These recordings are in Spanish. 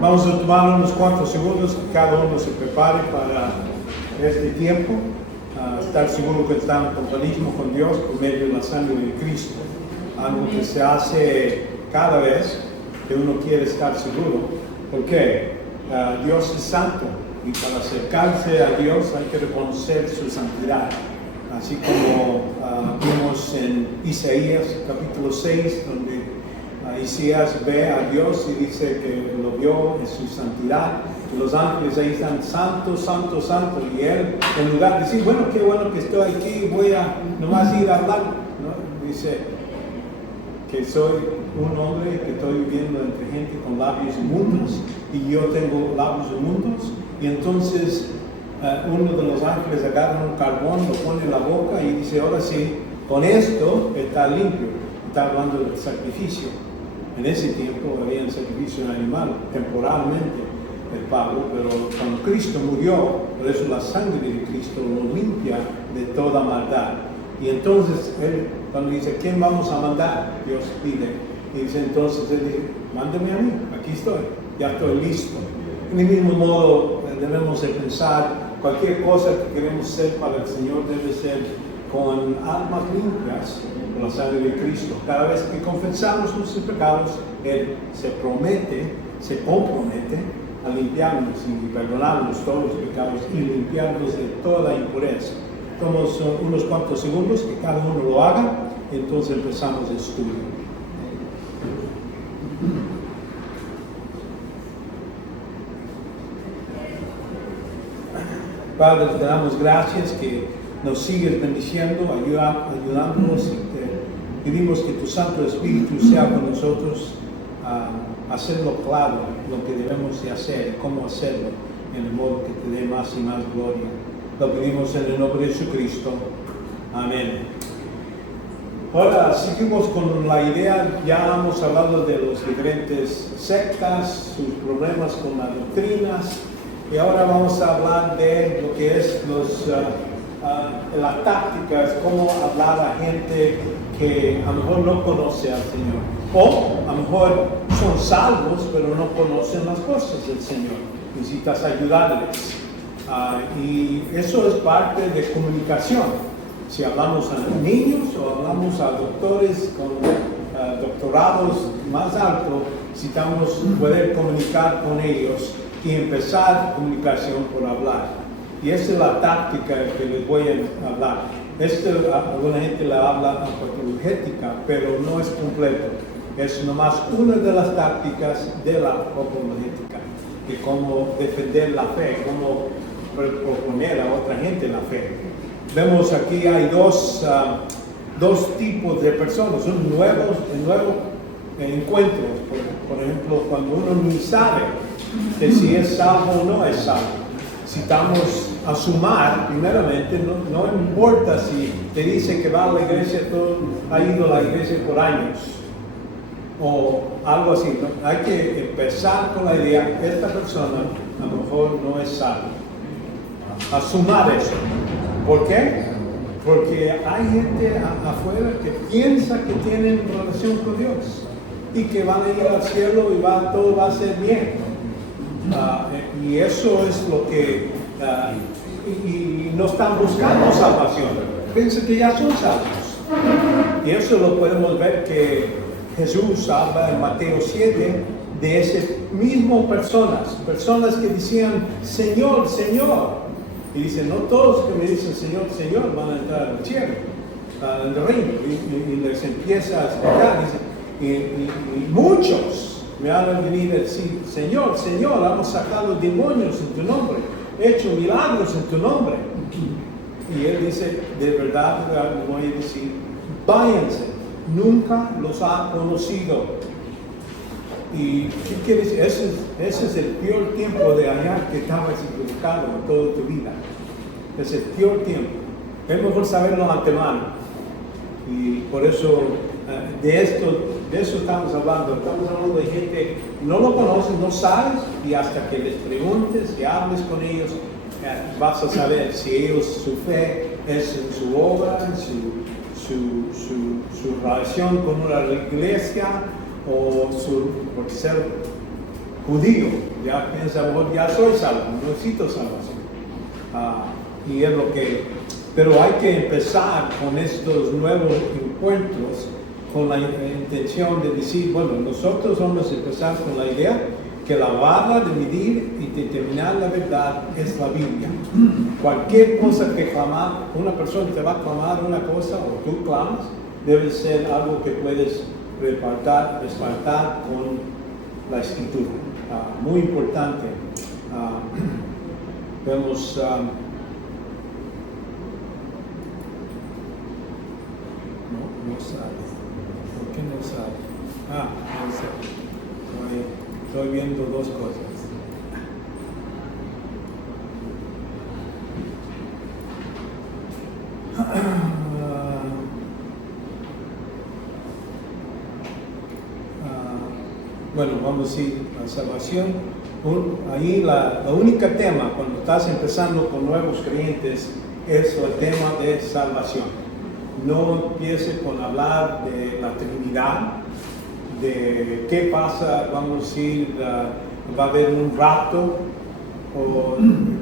Vamos a tomar unos cuantos segundos que cada uno se prepare para este tiempo, estar seguro que está en compañerismo con Dios por medio de la sangre de Cristo, algo que se hace cada vez que uno quiere estar seguro, porque Dios es santo y para acercarse a Dios hay que reconocer su santidad, así como vimos en Isaías capítulo 6, donde Isaías ve a Dios y dice que lo vio en su santidad. Y los ángeles ahí están, santo, santo, santo. Y él, en lugar de decir, bueno, qué bueno que estoy aquí, voy a nomás ir a hablar, ¿no? Dice que soy un hombre que estoy viviendo entre gente con labios inmundos y yo tengo labios inmundos. Y entonces uno de los ángeles agarra un carbón, lo pone en la boca y dice, ahora sí, con esto está limpio. Está hablando del sacrificio. En ese tiempo había un sacrificio animal, temporalmente, el pago, pero cuando Cristo murió, por eso la sangre de Cristo lo limpia de toda maldad. Y entonces, él, cuando dice, ¿quién vamos a mandar? Dios pide. Y dice, entonces, él dice, mándame a mí, aquí estoy, ya estoy listo. En el mismo modo, debemos de pensar, cualquier cosa que queremos hacer para el Señor debe ser con almas limpias, con la sangre de Cristo. Cada vez que confesamos nuestros pecados, Él se compromete a limpiarnos y perdonarnos todos los pecados y limpiarnos de toda impureza. Tomamos unos cuantos segundos que cada uno lo haga, y entonces empezamos el estudio. Padre, te damos gracias que nos sigues bendiciendo, ayudándonos y te pedimos que tu Santo Espíritu sea con nosotros a hacerlo claro lo que debemos de hacer y cómo hacerlo en el modo que te dé más y más gloria. Lo pedimos en el nombre de Jesucristo. Amén. Ahora seguimos con la idea, ya hemos hablado de los diferentes sectas, sus problemas con las doctrinas, y ahora vamos a hablar de lo que es las tácticas, cómo hablar a gente que a lo mejor no conoce al Señor, o a lo mejor son salvos pero no conocen las cosas del Señor, necesitas ayudarles, y eso es parte de comunicación. Si hablamos a niños o hablamos a doctores con doctorados más altos, necesitamos poder comunicar con ellos y empezar comunicación por hablar. Y esa es la táctica que les voy a hablar. Alguna gente la habla apologética, pero no es completo. Es nomás una de las tácticas de la apologética, de cómo defender la fe, cómo proponer a otra gente la fe. Vemos aquí hay dos tipos de personas, son nuevos encuentros. Por ejemplo, cuando uno ni sabe que si es salvo o no es salvo. Necesitamos asumir, primeramente, no importa si te dice que va a la iglesia, ha ido a la iglesia por años, o algo así, ¿no? Hay que empezar con la idea, esta persona a lo mejor no es salva. Asumir eso. ¿Por qué? Porque hay gente afuera que piensa que tienen relación con Dios y que van a ir al cielo y todo va a ser bien. Y eso es lo que y no están buscando salvación, piensan que ya son salvos, y eso lo podemos ver que Jesús habla en Mateo 7 de ese mismo personas que decían Señor, Señor, y dicen no todos que me dicen Señor, Señor van a entrar al cielo, en el reino, y les empieza a explicar, y muchos me han venido a decir, Señor, Señor, hemos sacado demonios en tu nombre, hecho milagros en tu nombre. Y él dice, de verdad le voy a decir, váyanse, nunca los ha conocido. ¿Y qué quiere decir? Ese es el peor tiempo de hallar que estabas equivocado en toda tu vida. Es el peor tiempo. Es mejor saberlo de antemano. Y por eso, de eso estamos hablando. Estamos hablando de gente que no lo conoce, no sabes, y hasta que les preguntes y hables con ellos, vas a saber si ellos, su fe es en su obra, en su relación con una iglesia, o por ser judío, ya piensa, mejor ya soy salvo, no necesito salvación. Y es lo que, pero hay que empezar con estos nuevos encuentros con la intención de decir, bueno, nosotros vamos a empezar con la idea que la vara de medir y determinar la verdad es la Biblia. Cualquier cosa que clamar, una persona te va a clamar una cosa o tú clamas, debe ser algo que puedes respaldar con la Escritura. Muy importante. Vemos no sale. ¿Por qué no sale? No sale. Estoy viendo dos cosas. Bueno, vamos a ir a salvación. Ahí la única tema cuando estás empezando con nuevos creyentes es el tema de salvación. No empiece con hablar de la Trinidad, de qué pasa, vamos a decir, va a haber un rapto, o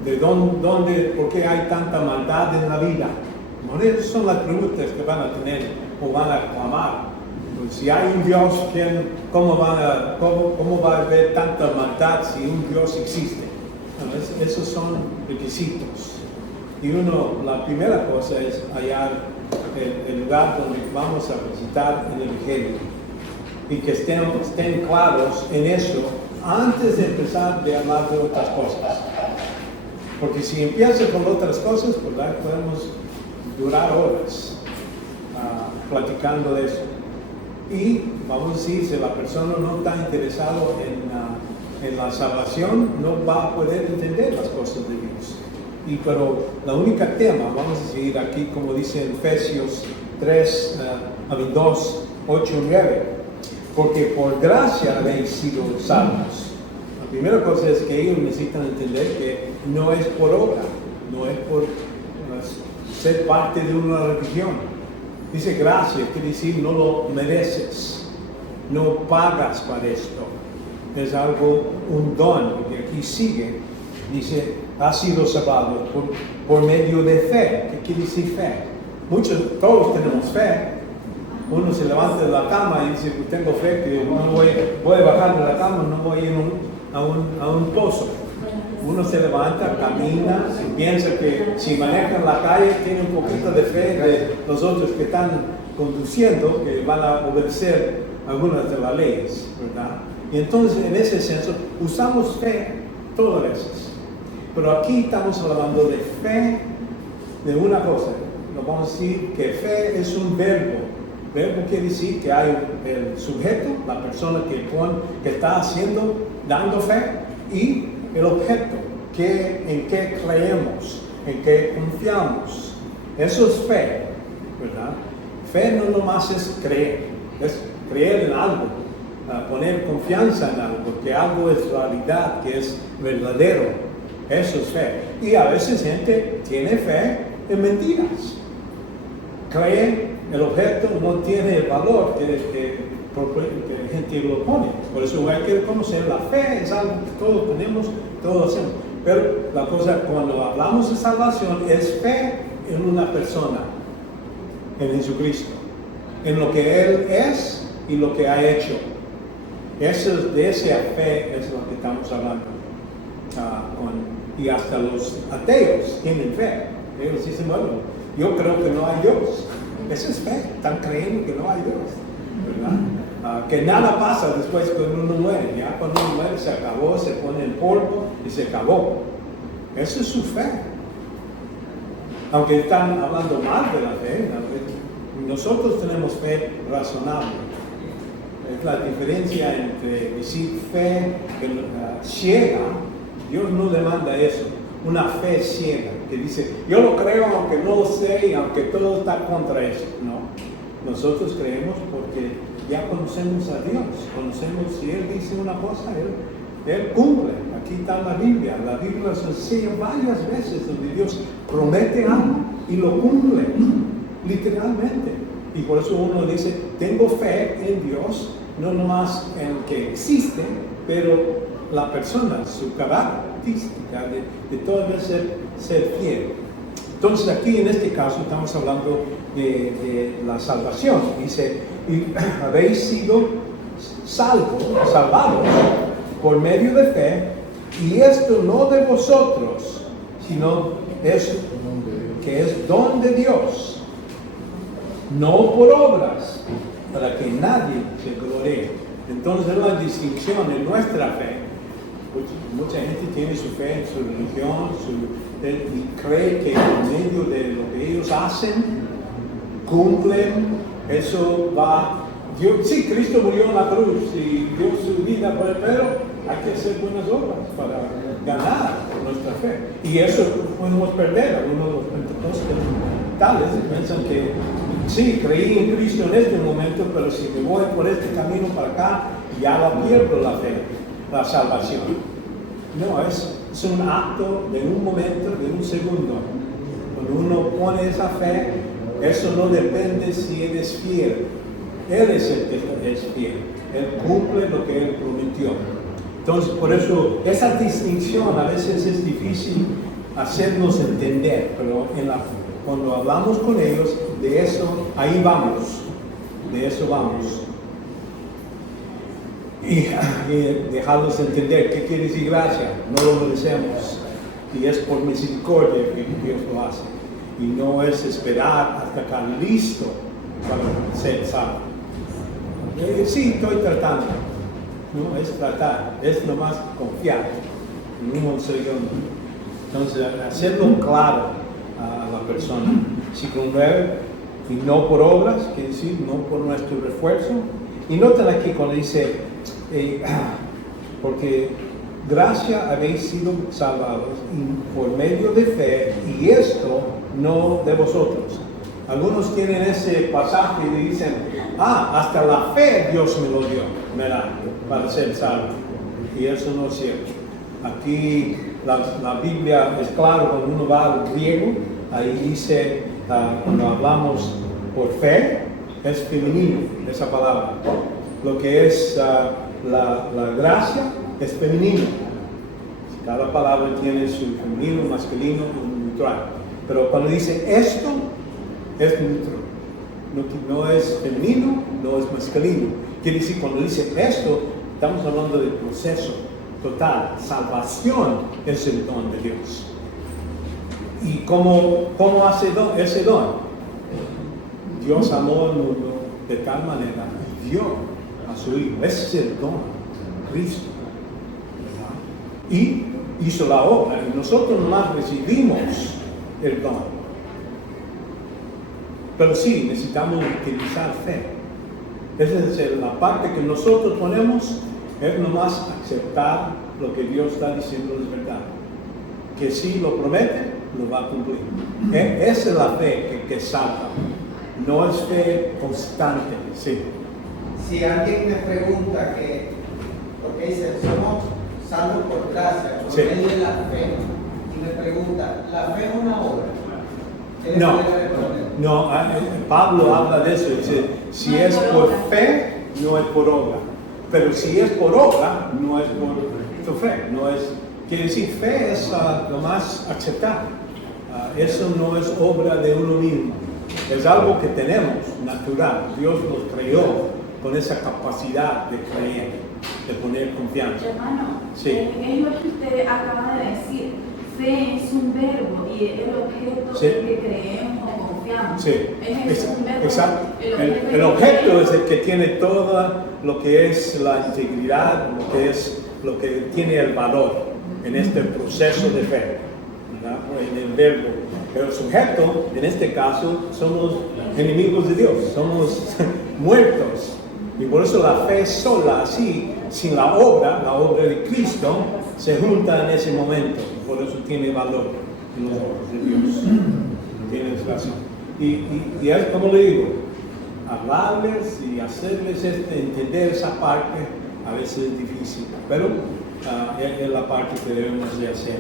de dónde, por qué hay tanta maldad en la vida. Bueno, esas son las preguntas que van a tener o van a clamar. Pues si hay un Dios, ¿cómo va a haber tanta maldad si un Dios existe? Bueno, esos son requisitos. Y la primera cosa es hallar el lugar donde vamos a visitar el Evangelio. Y que estén claros en eso antes de empezar a hablar de otras cosas. Porque si empieza con otras cosas, pues podemos durar horas platicando de eso. Y vamos a decir, si la persona no está interesada en la salvación, no va a poder entender las cosas de Dios. Pero la única tema, vamos a decir aquí, como dice en Efesios 2, 8 y 9, porque por gracia habéis sido salvos. La primera cosa es que ellos necesitan entender que no es por obra, no es por ser parte de una religión. Dice gracia, quiere decir no lo mereces, no pagas para esto. Es algo, un don, porque aquí sigue, dice, ha sido salvado por medio de fe. ¿Qué quiere decir fe? Todos tenemos fe. Uno se levanta de la cama y dice, pues tengo fe que no voy a bajar de la cama, no voy a ir a un pozo. Uno se levanta, camina, y piensa que si maneja en la calle tiene un poquito de fe de los otros que están conduciendo, que van a obedecer algunas de las leyes, ¿verdad? Y entonces, en ese senso, usamos fe todas veces. Pero aquí estamos hablando de fe de una cosa. Nos vamos a decir que fe es un verbo. Verbo quiere decir que hay el sujeto, la persona que está dando fe, y el objeto, en qué creemos, en qué confiamos. Eso es fe, ¿verdad? Fe no nomás es creer en algo, poner confianza en algo, que algo es realidad, que es verdadero. Eso es fe. Y a veces gente tiene fe en mentiras. Cree el objeto no tiene el valor que la gente lo pone. Por eso hay que reconocer la fe, es algo que todos tenemos, todos hacemos. Pero la cosa, cuando hablamos de salvación, es fe en una persona, en Jesucristo, en lo que Él es y lo que ha hecho. De esa fe es lo que estamos hablando. Y hasta los ateos tienen fe. Ellos dicen, bueno, yo creo que no hay Dios. Esa es fe, están creyendo que no hay Dios, ¿verdad? Que nada pasa después cuando uno muere. Ya cuando uno muere se acabó, se pone en polvo y se acabó. Esa es su fe. Aunque están hablando mal de la fe, nosotros tenemos fe razonable. Es la diferencia entre decir fe ciega. Dios no demanda eso. Una fe ciega que dice, yo lo creo aunque no lo sé y aunque todo está contra eso. No, nosotros creemos porque ya conocemos a Dios, conocemos si Él dice una cosa, Él cumple. Aquí está la Biblia nos enseña varias veces donde Dios promete algo y lo cumple, literalmente. Y por eso uno dice, tengo fe en Dios, no nomás en que existe, pero la persona, su característica de todavía ser fiel. Entonces aquí en este caso estamos hablando de la salvación. Dice, y habéis sido salvados por medio de fe, y esto no de vosotros, sino que es don de Dios, no por obras, para que nadie se gloree. Entonces la distinción en nuestra fe, mucha gente tiene su fe en su religión y cree que por medio de lo que ellos hacen, cumplen, eso va. Sí, Cristo murió en la cruz y dio su vida, pero hay que hacer buenas obras para ganar nuestra fe. Y eso podemos perder. Algunos de los pentecostales piensan que sí, creí en Cristo en este momento, pero si me voy por este camino para acá, ya la pierdo la fe, la salvación. No, es un acto de un momento, de un segundo. Cuando uno pone esa fe, eso no depende si eres fiel. Él es el que es fiel. Él cumple lo que Él prometió. Entonces, por eso, esa distinción a veces es difícil hacernos entender, pero cuando hablamos con ellos, de eso, ahí vamos. De eso vamos. Y dejarlos entender qué quiere decir gracia. No lo merecemos. Y es por misericordia que Dios lo hace. Y no es esperar hasta estar listo para ser salvo. Sí, estoy tratando. No es tratar, es nomás confiar en un segundo. Entonces, hacerlo claro a la persona. Si conmueve, y no por obras, quiere decir, no por nuestro refuerzo. Y noten aquí cuando dice, porque gracia habéis sido salvados por medio de fe, y esto no de vosotros. Algunos tienen ese pasaje y dicen, hasta la fe Dios me lo dio, ¿verdad? Para ser salvo. Y eso no es cierto. Aquí la Biblia es claro cuando uno va al griego, ahí dice, cuando hablamos por fe, es femenino esa palabra. Lo que es la gracia es femenino. Cada palabra tiene su femenino, masculino y neutral. Pero cuando dice esto, es neutro. No es femenino, no es masculino. Quiere decir, cuando dice esto, estamos hablando del proceso total. Salvación es el don de Dios. ¿Y cómo hace ese don? Dios amó al mundo de tal manera y dio a su Hijo. Ese es el don, Cristo. Y hizo la obra, y nosotros nomás recibimos el don. Pero sí, necesitamos utilizar fe. Esa es la parte que nosotros ponemos, es nomás aceptar lo que Dios está diciendo es verdad. Que si lo promete, lo va a cumplir. Esa es la fe que salva. No es fe constante, sí. Si alguien me pregunta porque dice, somos salvos por gracia, por medio de la fe, y me pregunta, ¿la fe es una obra? No, Pablo habla de eso, dice, si es por fe, no es por obra. Pero si es por obra, no es por tu fe. Quiere decir, fe es lo más aceptar. Eso no es obra de uno mismo. Es algo que tenemos, natural. Dios nos creó con esa capacidad de creer, de poner confianza. Hermano, sí. Es lo que usted acaba de decir. Fe es un verbo y el objeto sí. es que creemos o confiamos. Sí. Es un verbo. Exacto. El objeto es el que tiene todo lo que es la integridad, lo que tiene el valor en este proceso de fe, ¿verdad? En el verbo. Pero el sujeto, en este caso, somos enemigos de Dios, somos muertos. Y por eso la fe sola, así, sin la obra de Cristo, se junta en ese momento. Por eso tiene valor en los ojos de Dios. Tienes razón. Y es como le digo, hablarles y hacerles entender esa parte a veces es difícil, pero es la parte que debemos de hacer.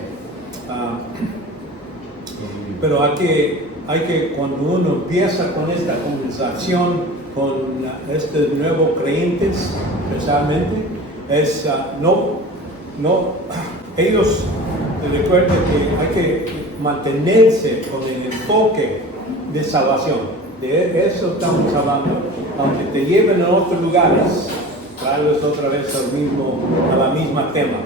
Pero hay que cuando uno empieza con esta conversación con estos nuevos creyentes, especialmente, es no no, ellos recuerden que hay que mantenerse con el enfoque de salvación. De eso estamos hablando. Aunque te lleven a otros lugares, traerlos otra vez a la misma tema.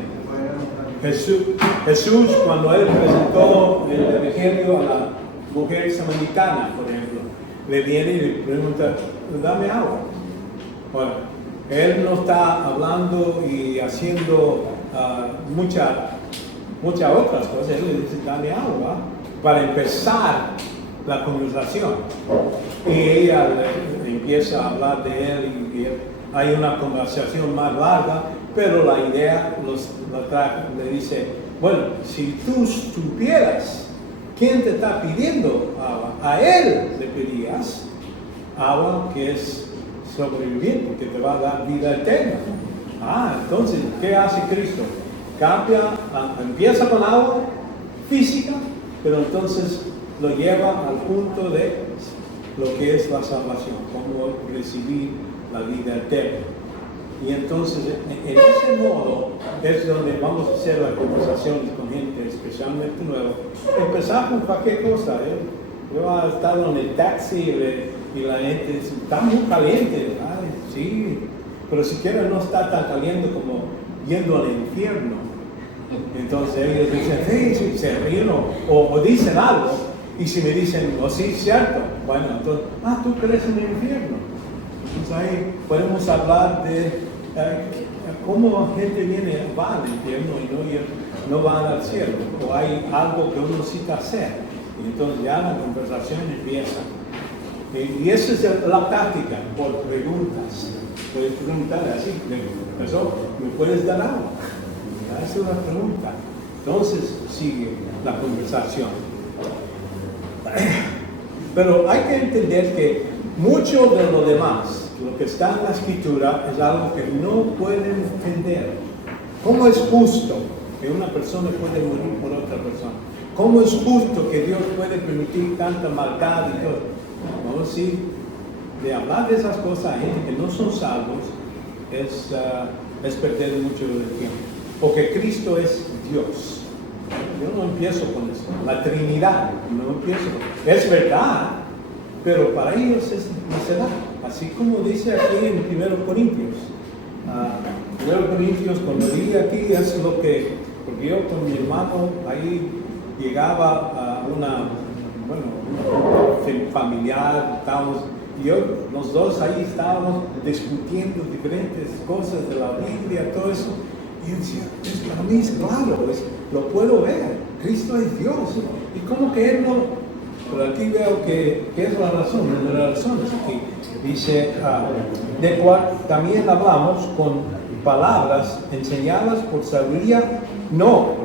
Jesús, cuando él presentó el evangelio a la mujer samaritana, por ejemplo, le viene y le pregunta, dame agua. Bueno, él no está hablando y haciendo muchas otras cosas. Él le dice, dame agua, para empezar la conversación. Y ella empieza a hablar de él y hay una conversación más larga, pero la idea le dice, bueno, si tú supieras quién te está pidiendo agua, a él le pedías agua que es sobreviviente, que te va a dar vida eterna. Entonces, ¿qué hace Cristo? Empieza con agua física, pero entonces lo lleva al punto de lo que es la salvación, cómo recibir la vida eterna. Y entonces, en ese modo, es donde vamos a hacer las conversaciones con gente, especialmente nueva. Empezar con cualquier cosa. Yo he estado en el taxi y la gente dice, está muy caliente. Ay, sí, pero siquiera no está tan caliente como yendo al infierno. Entonces ellos dicen, sí, se ríen o dicen algo. Y si me dicen, sí, cierto, bueno, entonces, tú crees en el infierno. Entonces ahí podemos hablar de cómo gente va al infierno y no va al cielo. O hay algo que uno necesita hacer. Y entonces ya la conversación empieza. Y esa es la táctica, por preguntas. Puedes preguntar así, ¿me puedes dar algo? Esa es la pregunta. Entonces sigue la conversación. Pero hay que entender que mucho de lo demás, lo que está en la Escritura, es algo que no pueden entender. ¿Cómo es justo que una persona puede morir por otra persona? ¿Cómo es justo que Dios puede permitir tanta maldad y todo? No, sí, de hablar de esas cosas a gente que no son salvos es perder mucho del tiempo. Porque Cristo es Dios. Yo no empiezo con eso. La Trinidad, no empiezo. Es verdad, pero para ellos es necedad. Así como dice aquí en 1 Corintios. 1 Corintios, cuando dice aquí, es lo que, porque yo con mi hermano ahí llegaba a una familiar, estábamos, los dos ahí estábamos discutiendo diferentes cosas de la Biblia, todo eso. Y yo decía, para mí es claro, lo puedo ver, Cristo es Dios. Y como que Él no, pero aquí veo que es la razón, la razón es aquí. Dice, de cual también hablamos con palabras enseñadas por sabiduría, no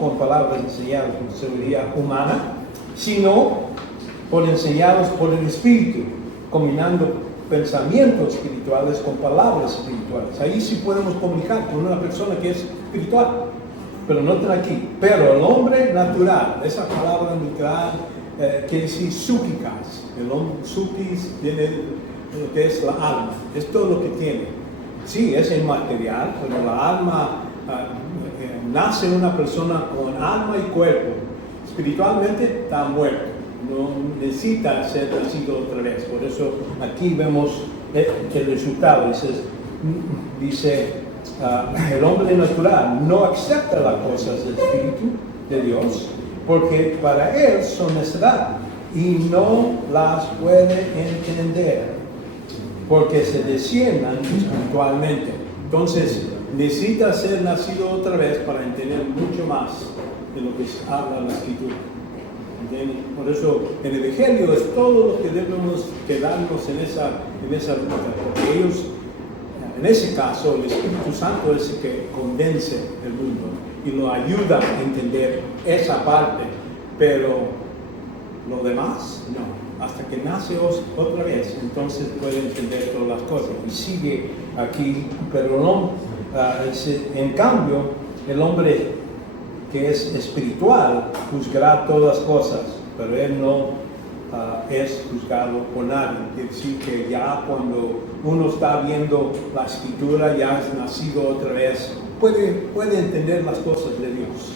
con palabras enseñadas por sabiduría humana, sino por enseñados por el Espíritu, combinando pensamientos espirituales con palabras espirituales. Ahí sí podemos comunicar con una persona que es espiritual, pero no está aquí. Pero el hombre natural, esa palabra natural quiere decir súquicas. El hombre súquis tiene lo que es la alma, es todo lo que tiene. Sí, es inmaterial, pero la alma, nace una persona con alma y cuerpo. Espiritualmente está muerto. No necesita ser nacido otra vez. Por eso aquí vemos el resultado. Dice el hombre natural no acepta las cosas del Espíritu de Dios, porque para él son necedad y no las puede entender, porque se desciendan espiritualmente. Entonces necesita ser nacido otra vez para entender mucho más de lo que habla la Escritura. Por eso el Evangelio es todo lo que debemos quedarnos en esa ruta, porque ellos, en ese caso, el Espíritu Santo es el que convence el mundo y lo ayuda a entender esa parte, pero lo demás no, hasta que nace otra vez, entonces puede entender todas las cosas y sigue aquí, pero no, en cambio, el hombre que es espiritual, juzgará todas las cosas, pero él no es juzgado por nadie. Quiere decir que ya cuando uno está viendo la Escritura, ya es nacido otra vez puede entender las cosas de Dios.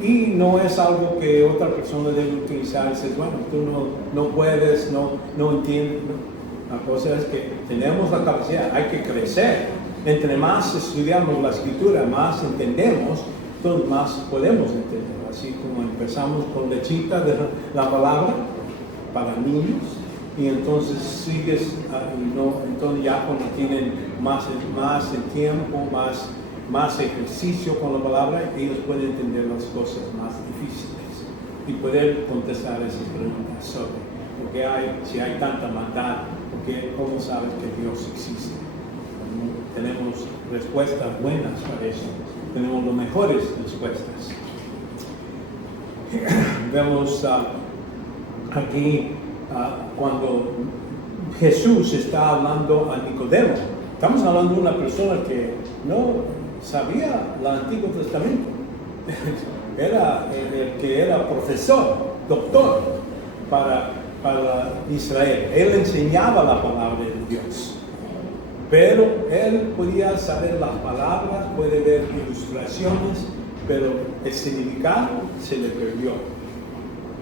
Y no es algo que otra persona debe utilizar y decir, bueno, tú no puedes, no entiendes. No. La cosa es que tenemos la capacidad, hay que crecer. Entre más estudiamos la Escritura, más entendemos, entonces más podemos entender. Así como empezamos con lechita de la palabra para niños, y entonces sigues, entonces ya cuando tienen más tiempo, más ejercicio con la palabra, ellos pueden entender las cosas más difíciles y poder contestar esas preguntas sobre si hay tanta maldad, ¿cómo sabes que Dios existe? Tenemos respuestas buenas para eso, tenemos las mejores respuestas. Vemos aquí cuando Jesús está hablando a Nicodemo. Estamos hablando de una persona que no sabía el Antiguo Testamento. Era el que era profesor, doctor para Israel. Él enseñaba la palabra de Dios. Pero él podía saber las palabras, puede ver ilustraciones, pero el significado se le perdió.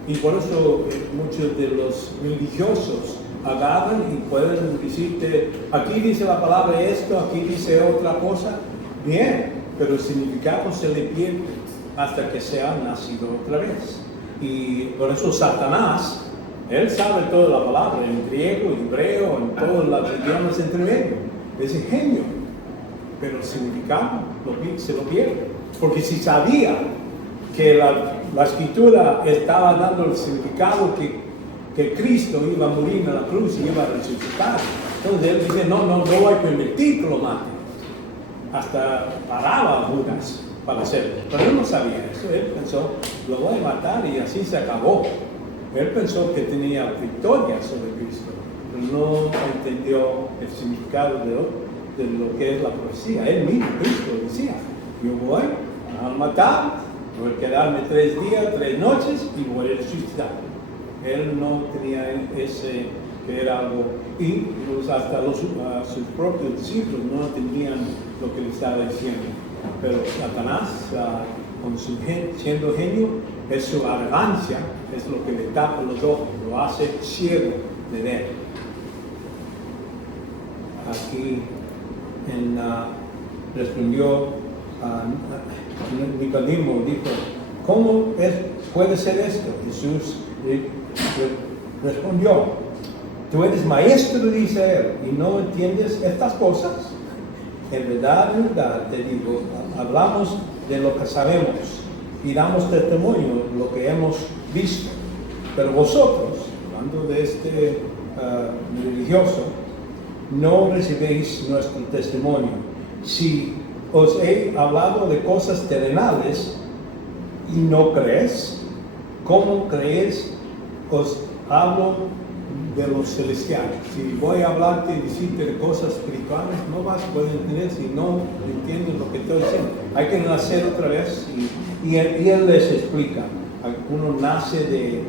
Y por eso muchos de los religiosos agarran y pueden decirte, aquí dice la palabra esto, aquí dice otra cosa. Bien, pero el significado se le pierde hasta que sea nacido otra vez. Y por eso Satanás, él sabe toda la palabra, en griego, en hebreo, en todos los idiomas entre medio. Es un genio, pero el significado se lo pierde. Porque si sabía que la Escritura estaba dando el significado que Cristo iba a morir en la cruz y iba a resucitar, entonces él dice, no voy a permitir que lo maten. Hasta paraba a Judas para hacerlo. Pero él no sabía eso. Él pensó, lo voy a matar y así se acabó. Él pensó que tenía victoria sobre Cristo, pero no entendió el significado de lo que es la profecía. Él mismo, Cristo, decía, yo voy a matar, voy a quedarme 3 días, 3 noches y voy a resucitar. Él no tenía ese, que era algo, y hasta sus propios discípulos no entendían lo que le estaba diciendo. Pero Satanás, siendo genio, es su arrogancia, es lo que le tapa los ojos, lo hace ciego de ver. Aquí respondió Nicodemo, dijo, ¿cómo puede ser esto? Jesús respondió, tú eres maestro de Israel y no entiendes estas cosas. En verdad te digo, hablamos de lo que sabemos y damos testimonio de lo que hemos visto. Pero vosotros, hablando de este religioso, no recibéis nuestro testimonio. Si os he hablado de cosas terrenales y no crees, ¿cómo creéis? Os hablo de los celestiales. Si voy a hablarte y decirte de cosas espirituales, no vas a poder entender si no entiendes lo que estoy diciendo. Hay que nacer otra vez y él les explica. Uno nace de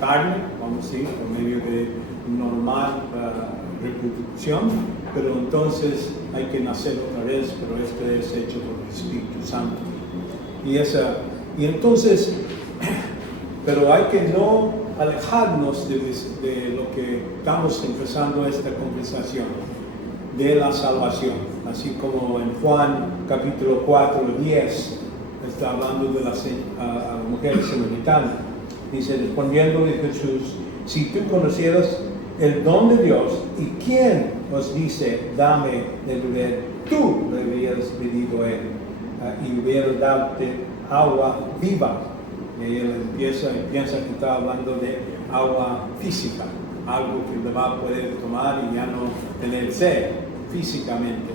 carne, vamos a decir, por medio de normal reproducción, pero entonces hay que nacer otra vez, pero esto es hecho por el Espíritu Santo. Y entonces, pero hay que no alejarnos de lo que estamos empezando esta conversación, de la salvación. Así como en Juan capítulo 4, 10, está hablando de la mujer samaritana. Dice, respondiéndole Jesús, si tú conocieras el don de Dios y quién os dice, dame de beber, tú le hubieras pedido a él y hubiera darte agua viva. Y él piensa que está hablando de agua física, algo que le va a poder tomar y ya no tener sed físicamente.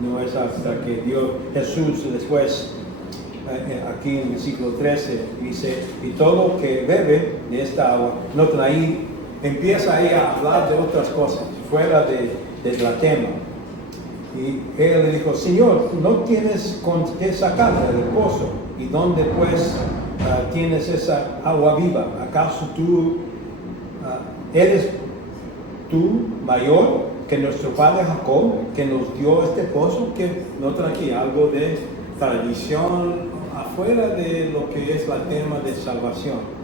No es hasta que Jesús después, aquí en el versículo 13, dice, y todo que bebe de esta agua, empieza ahí a hablar de otras cosas, fuera de la tema. Y él le dijo, Señor, no tienes con qué sacarla del pozo, ¿y dónde pues tienes esa agua viva? ¿Acaso eres tú mayor que que nuestro padre Jacob, que nos dio este pozo, que no trae algo de tradición afuera de lo que es el tema de salvación.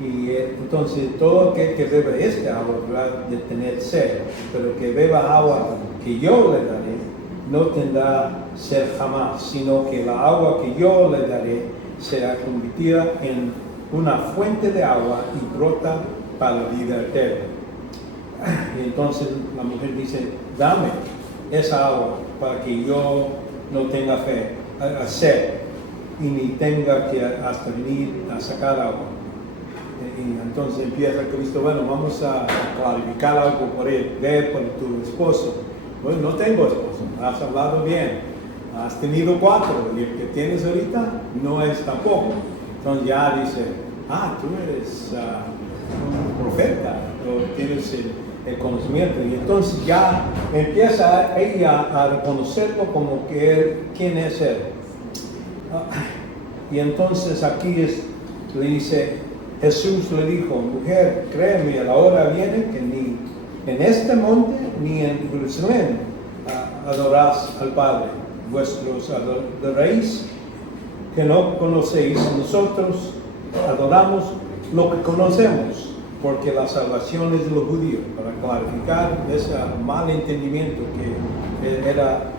Y entonces todo aquel que beba este agua habrá de tener sed, pero que beba agua que yo le daré no tendrá sed jamás, sino que la agua que yo le daré será convertida en una fuente de agua y brota para la vida eterna. Y entonces la mujer dice, dame esa agua para que yo no tenga sed y ni tenga que hasta venir a sacar agua. Y entonces empieza Cristo, bueno, vamos a clarificar algo por él, ver por tu esposo. Bueno, no tengo esposo, has hablado bien, has tenido 4 y el que tienes ahorita no es tampoco. Entonces ya dice, tú eres un profeta, o tienes el conocimiento. Y entonces ya empieza ella a reconocerlo como que él, quién es él. Y entonces aquí le dice, Jesús le dijo, mujer, créeme, a la hora viene que ni en este monte ni en Jerusalén adorás al Padre. Vuestros adoréis que no conocéis, nosotros adoramos lo que conocemos, porque la salvación es de los judíos, para clarificar ese mal entendimiento que era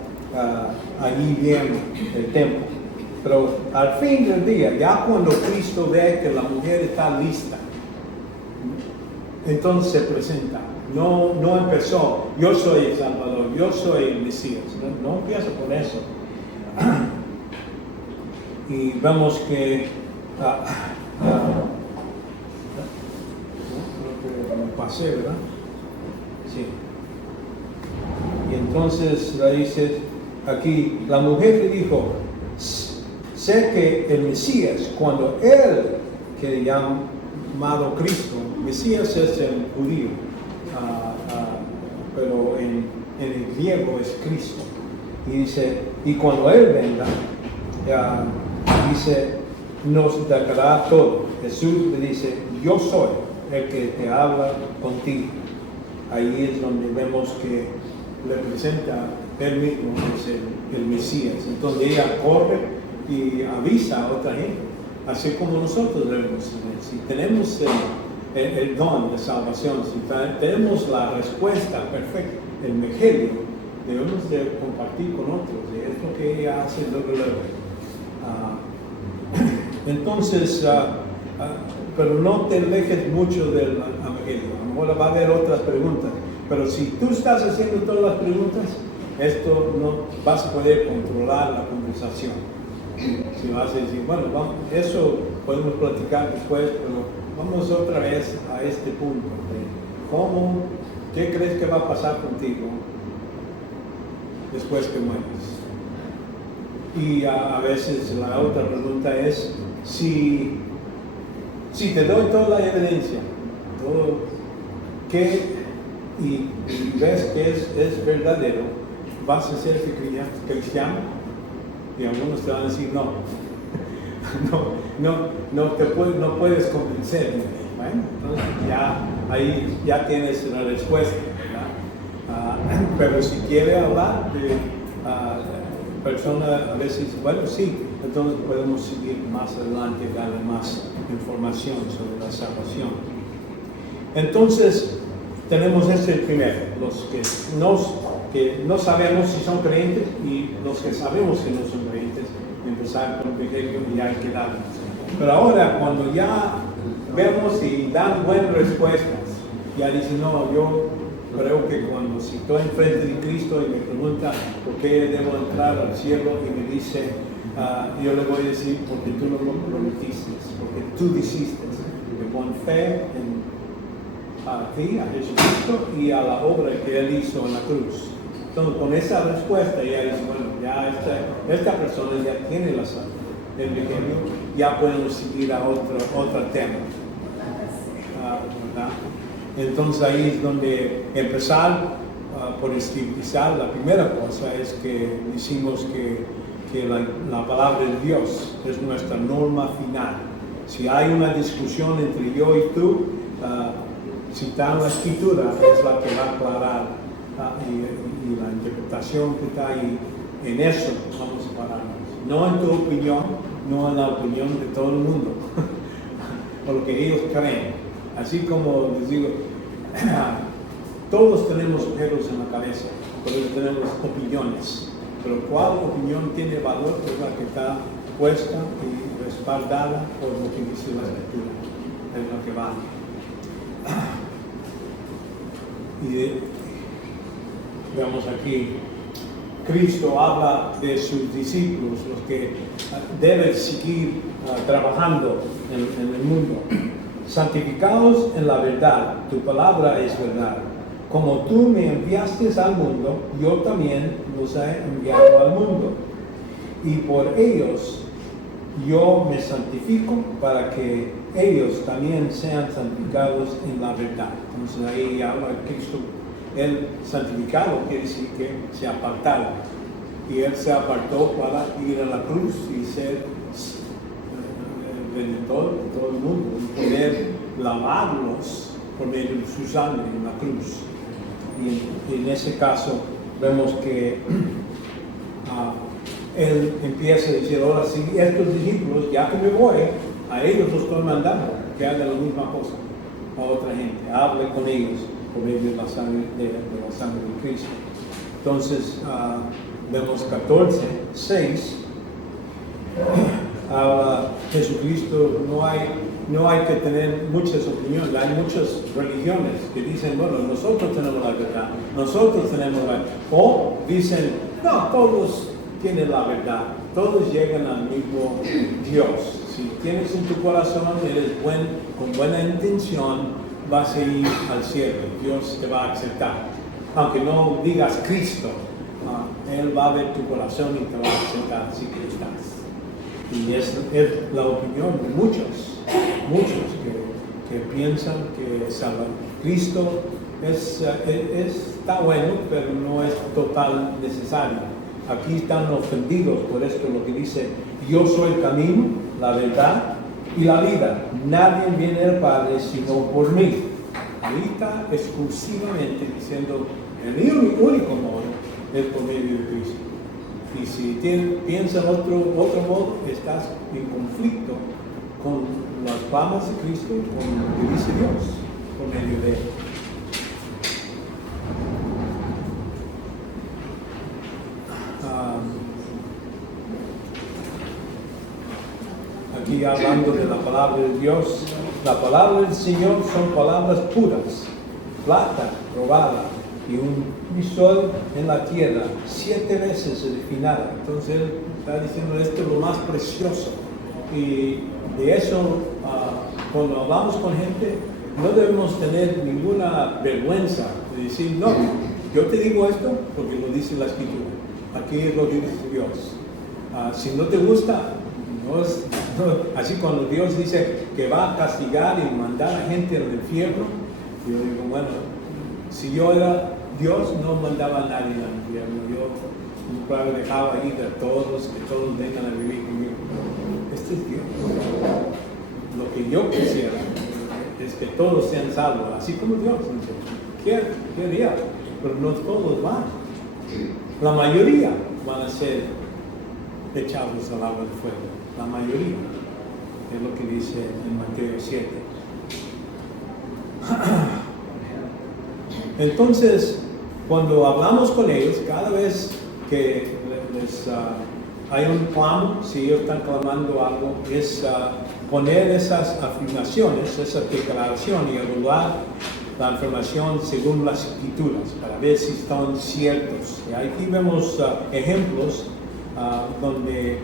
allí bien el templo. Pero al fin del día, ya cuando Cristo ve que la mujer está lista, entonces se presenta. No empezó, yo soy el Salvador, yo soy el Mesías. No empieza con eso. Y vemos que me pasé, ¿verdad? Sí. Y entonces le dice aquí, la mujer le dijo, sé que el Mesías, cuando él, que llamado Cristo, Mesías es el judío, pero en el griego es Cristo. Y dice, y cuando él venga, dice, nos dará todo. Jesús le dice, yo soy el que te habla contigo. Ahí es donde vemos que le presenta él mismo, es el Mesías. Entonces ella corre y avisa a otra gente, así como nosotros debemos tener. Si tenemos el don de salvación, si tenemos la respuesta perfecta, el evangelio, debemos de compartir con otros, y es lo que ella hace luego. Entonces, pero no te alejes mucho del evangelio. A lo mejor va a haber otras preguntas, pero si tú estás haciendo todas las preguntas, esto no vas a poder controlar la conversación. Si vas a decir, bueno, vamos, eso podemos platicar después, pero vamos otra vez a este punto. ¿Qué crees que va a pasar contigo después que mueres? Y a veces la otra pregunta es, si te doy toda la evidencia, y ves que es verdadero, ¿vas a ser cristiano? Y algunos te van a decir, no puedes convencerme. Bueno, entonces ahí ya tienes la respuesta, ¿verdad? Pero si quiere hablar de persona, a veces, bueno, sí, entonces podemos seguir más adelante y darle más información sobre la salvación. Entonces, tenemos primero, los que no sabemos si son creyentes y los que sabemos que no son creyentes, empezar con el evangelio y ya quedarnos. Pero ahora, cuando ya vemos y dan buenas respuestas, ya dicen, no, yo creo que si estoy enfrente de Cristo y me pregunta por qué debo entrar al cielo y me dice, yo le voy a decir, porque tú lo prometiste, porque tú dijiste, que pon fe a ti, a Jesucristo y a la obra que Él hizo en la cruz. Entonces, con esa respuesta ya dice, bueno, ya esta persona ya tiene el evangelio, ya podemos seguir a otro tema. ¿Verdad? Entonces ahí es donde empezar por estigmatizar. La primera cosa es que decimos que la palabra de Dios es nuestra norma final. Si hay una discusión entre yo y tú, citar la escritura es la que va a aclarar y la interpretación que está ahí, en eso vamos a pararnos. No en tu opinión, no en la opinión de todo el mundo, o lo que ellos creen. Así como les digo, todos tenemos pelos en la cabeza, todos tenemos opiniones, pero ¿cuál opinión tiene valor? Es la que está puesta y respaldada por lo que dice la Escritura, es lo que vale. Y vemos aquí, Cristo habla de sus discípulos, los que deben seguir trabajando en el mundo. Santificados en la verdad, tu palabra es verdad. Como tú me enviaste al mundo, yo también los he enviado al mundo. Y por ellos yo me santifico para que ellos también sean santificados en la verdad. Entonces ahí habla Cristo, el santificado quiere decir que se apartado. Y él se apartó para ir a la cruz y ser el redentor de todo el mundo y poder lavarlos por medio de su sangre en la cruz. Y en ese caso vemos que él empieza a decir, ahora sí, estos discípulos, ya que me voy, a ellos los estoy mandando, que hagan la misma cosa a otra gente, hable con ellos por medio de la sangre de Cristo. Entonces, vemos 14:6, habla Jesucristo, no hay que tener muchas opiniones, hay muchas religiones que dicen, bueno, nosotros tenemos la verdad, nosotros tenemos la verdad, o dicen, no, todos tienen la verdad, todos llegan al mismo Dios. Si tienes en tu corazón, eres con buena intención, vas a ir al cielo, Dios te va a aceptar. Aunque no digas Cristo, Él va a ver tu corazón y te va a aceptar si que estás. Y es la opinión de muchos que piensan que Cristo está bueno, pero no es total necesario. Aquí están ofendidos por esto, lo que dice, yo soy el camino, la verdad y la vida. Nadie viene al Padre sino por mí. Ahí está exclusivamente diciendo, el único modo es por medio de Cristo. Y si piensas otro modo, estás en conflicto con las palabras de Cristo, con lo que dice Dios, por medio de él. Aquí hablando de la palabra de Dios, la palabra del Señor son palabras puras, plata robada y un crisol en la tierra, 7 veces refinada. Entonces él está diciendo esto es lo más precioso. Y de eso, cuando hablamos con gente, no debemos tener ninguna vergüenza de decir, no, yo te digo esto porque lo dice la Escritura. Aquí es lo que dice Dios. Si no te gusta, así cuando Dios dice que va a castigar y mandar a gente al infierno, yo digo, bueno, si yo era Dios, no mandaba a nadie al infierno. Yo, claro, dejaba ir a todos, que todos vengan a vivir conmigo. Este es Dios. Lo que yo quisiera es que todos sean salvos, así como Dios. ¿Qué haría? Pero no todos van. La mayoría van a ser echados al agua de fuego. La mayoría. Es lo que dice en Mateo 7. Entonces, cuando hablamos con ellos, cada vez que hay un clamo, si ellos están clamando algo, es poner esas afirmaciones, esa declaración y evaluar la información según las Escrituras, para ver si están ciertos. Y aquí vemos ejemplos donde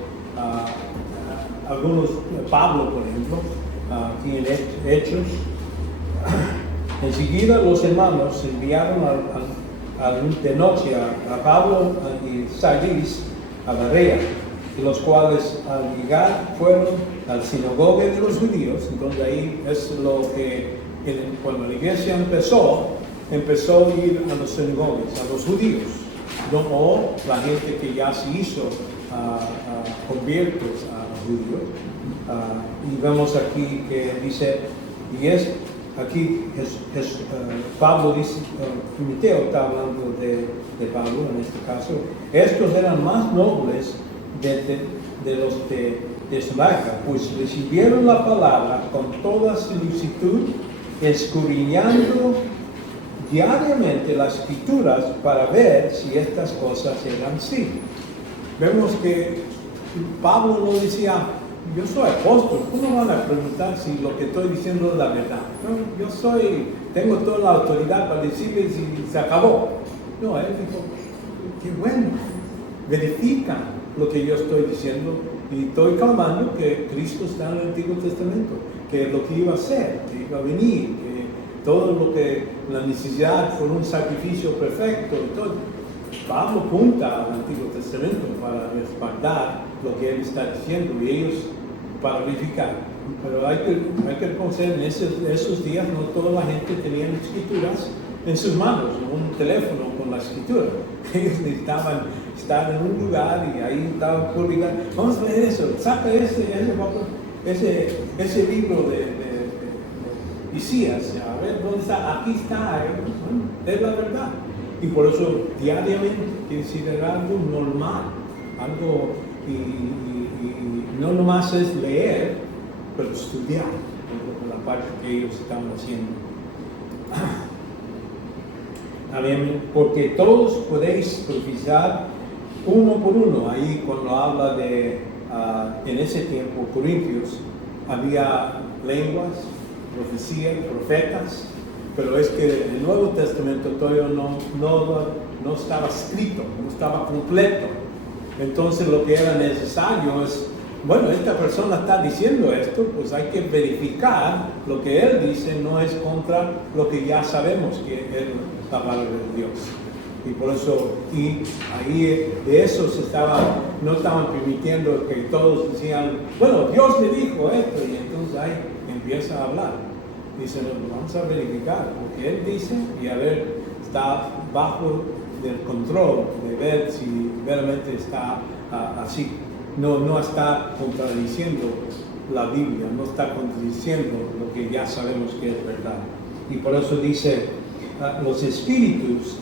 algunos, Pablo por ejemplo, aquí en Hechos, enseguida los hermanos enviaron de noche a Pablo y Silas a Berea, y los cuales al llegar fueron al sinagoga de los judíos. Entonces ahí es lo que cuando la iglesia empezó a ir a los sinagogas, a los judíos, o la gente que ya se hizo conviertos a judíos. Y vemos aquí que dice, y aquí Pablo dice, Timoteo está hablando de Pablo en este caso, estos eran más nobles de los de Tesalónica, pues recibieron la palabra con toda solicitud, escudriñando diariamente las escrituras para ver si estas cosas eran así. Vemos que Pablo no decía, yo soy apóstol, ¿cómo van a preguntar si lo que estoy diciendo es la verdad? No, tengo toda la autoridad para decirles si se acabó. No, él dijo, qué bueno, verifican lo que yo estoy diciendo y estoy clamando que Cristo está en el Antiguo Testamento, que lo que iba a hacer, que iba a venir, que todo lo que la necesidad por un sacrificio perfecto, todo. Pablo apunta al Antiguo Testamento para respaldar lo que él está diciendo y ellos para verificar. Pero hay que reconocer, en esos días no toda la gente tenía escrituras en sus manos, un teléfono con la escritura. Ellos necesitaban estar en un lugar y ahí estaban publicando. Vamos a leer eso, saca ese libro de Isaías, a ver dónde está, aquí está, es la verdad. Y por eso diariamente quiere decir era algo normal, algo, y no nomás es leer, pero estudiar, por la parte que ellos estaban haciendo. Amén, porque todos podéis profetizar uno por uno. Ahí cuando habla de, en ese tiempo, Corintios, había lenguas, profecías, profetas, pero es que el Nuevo Testamento todavía no estaba escrito, no estaba completo. Entonces lo que era necesario es, bueno, esta persona está diciendo esto, pues hay que verificar lo que él dice no es contra lo que ya sabemos que es la palabra de Dios. Y por eso, y ahí de eso no estaban permitiendo que todos decían, bueno, Dios me dijo esto, y entonces ahí empieza a hablar. Dice, vamos a verificar lo que él dice y a ver, está bajo del control de ver si realmente está así. No está contradiciendo la Biblia, no está contradiciendo lo que ya sabemos que es verdad. Y por eso dice, los espíritus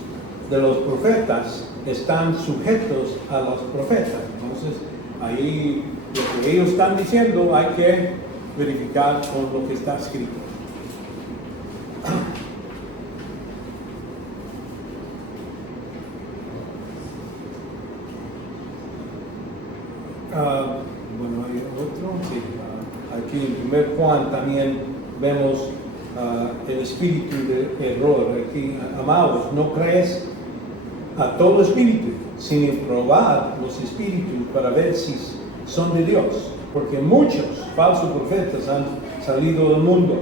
de los profetas están sujetos a los profetas. Entonces, ahí lo que ellos están diciendo hay que verificar con lo que está escrito. Bueno, hay otro, sí. Aquí en 1 Juan también vemos el espíritu de error. Aquí, amados, no crees a todo espíritu, sin probar los espíritus para ver si son de Dios, porque muchos falsos profetas han salido del mundo.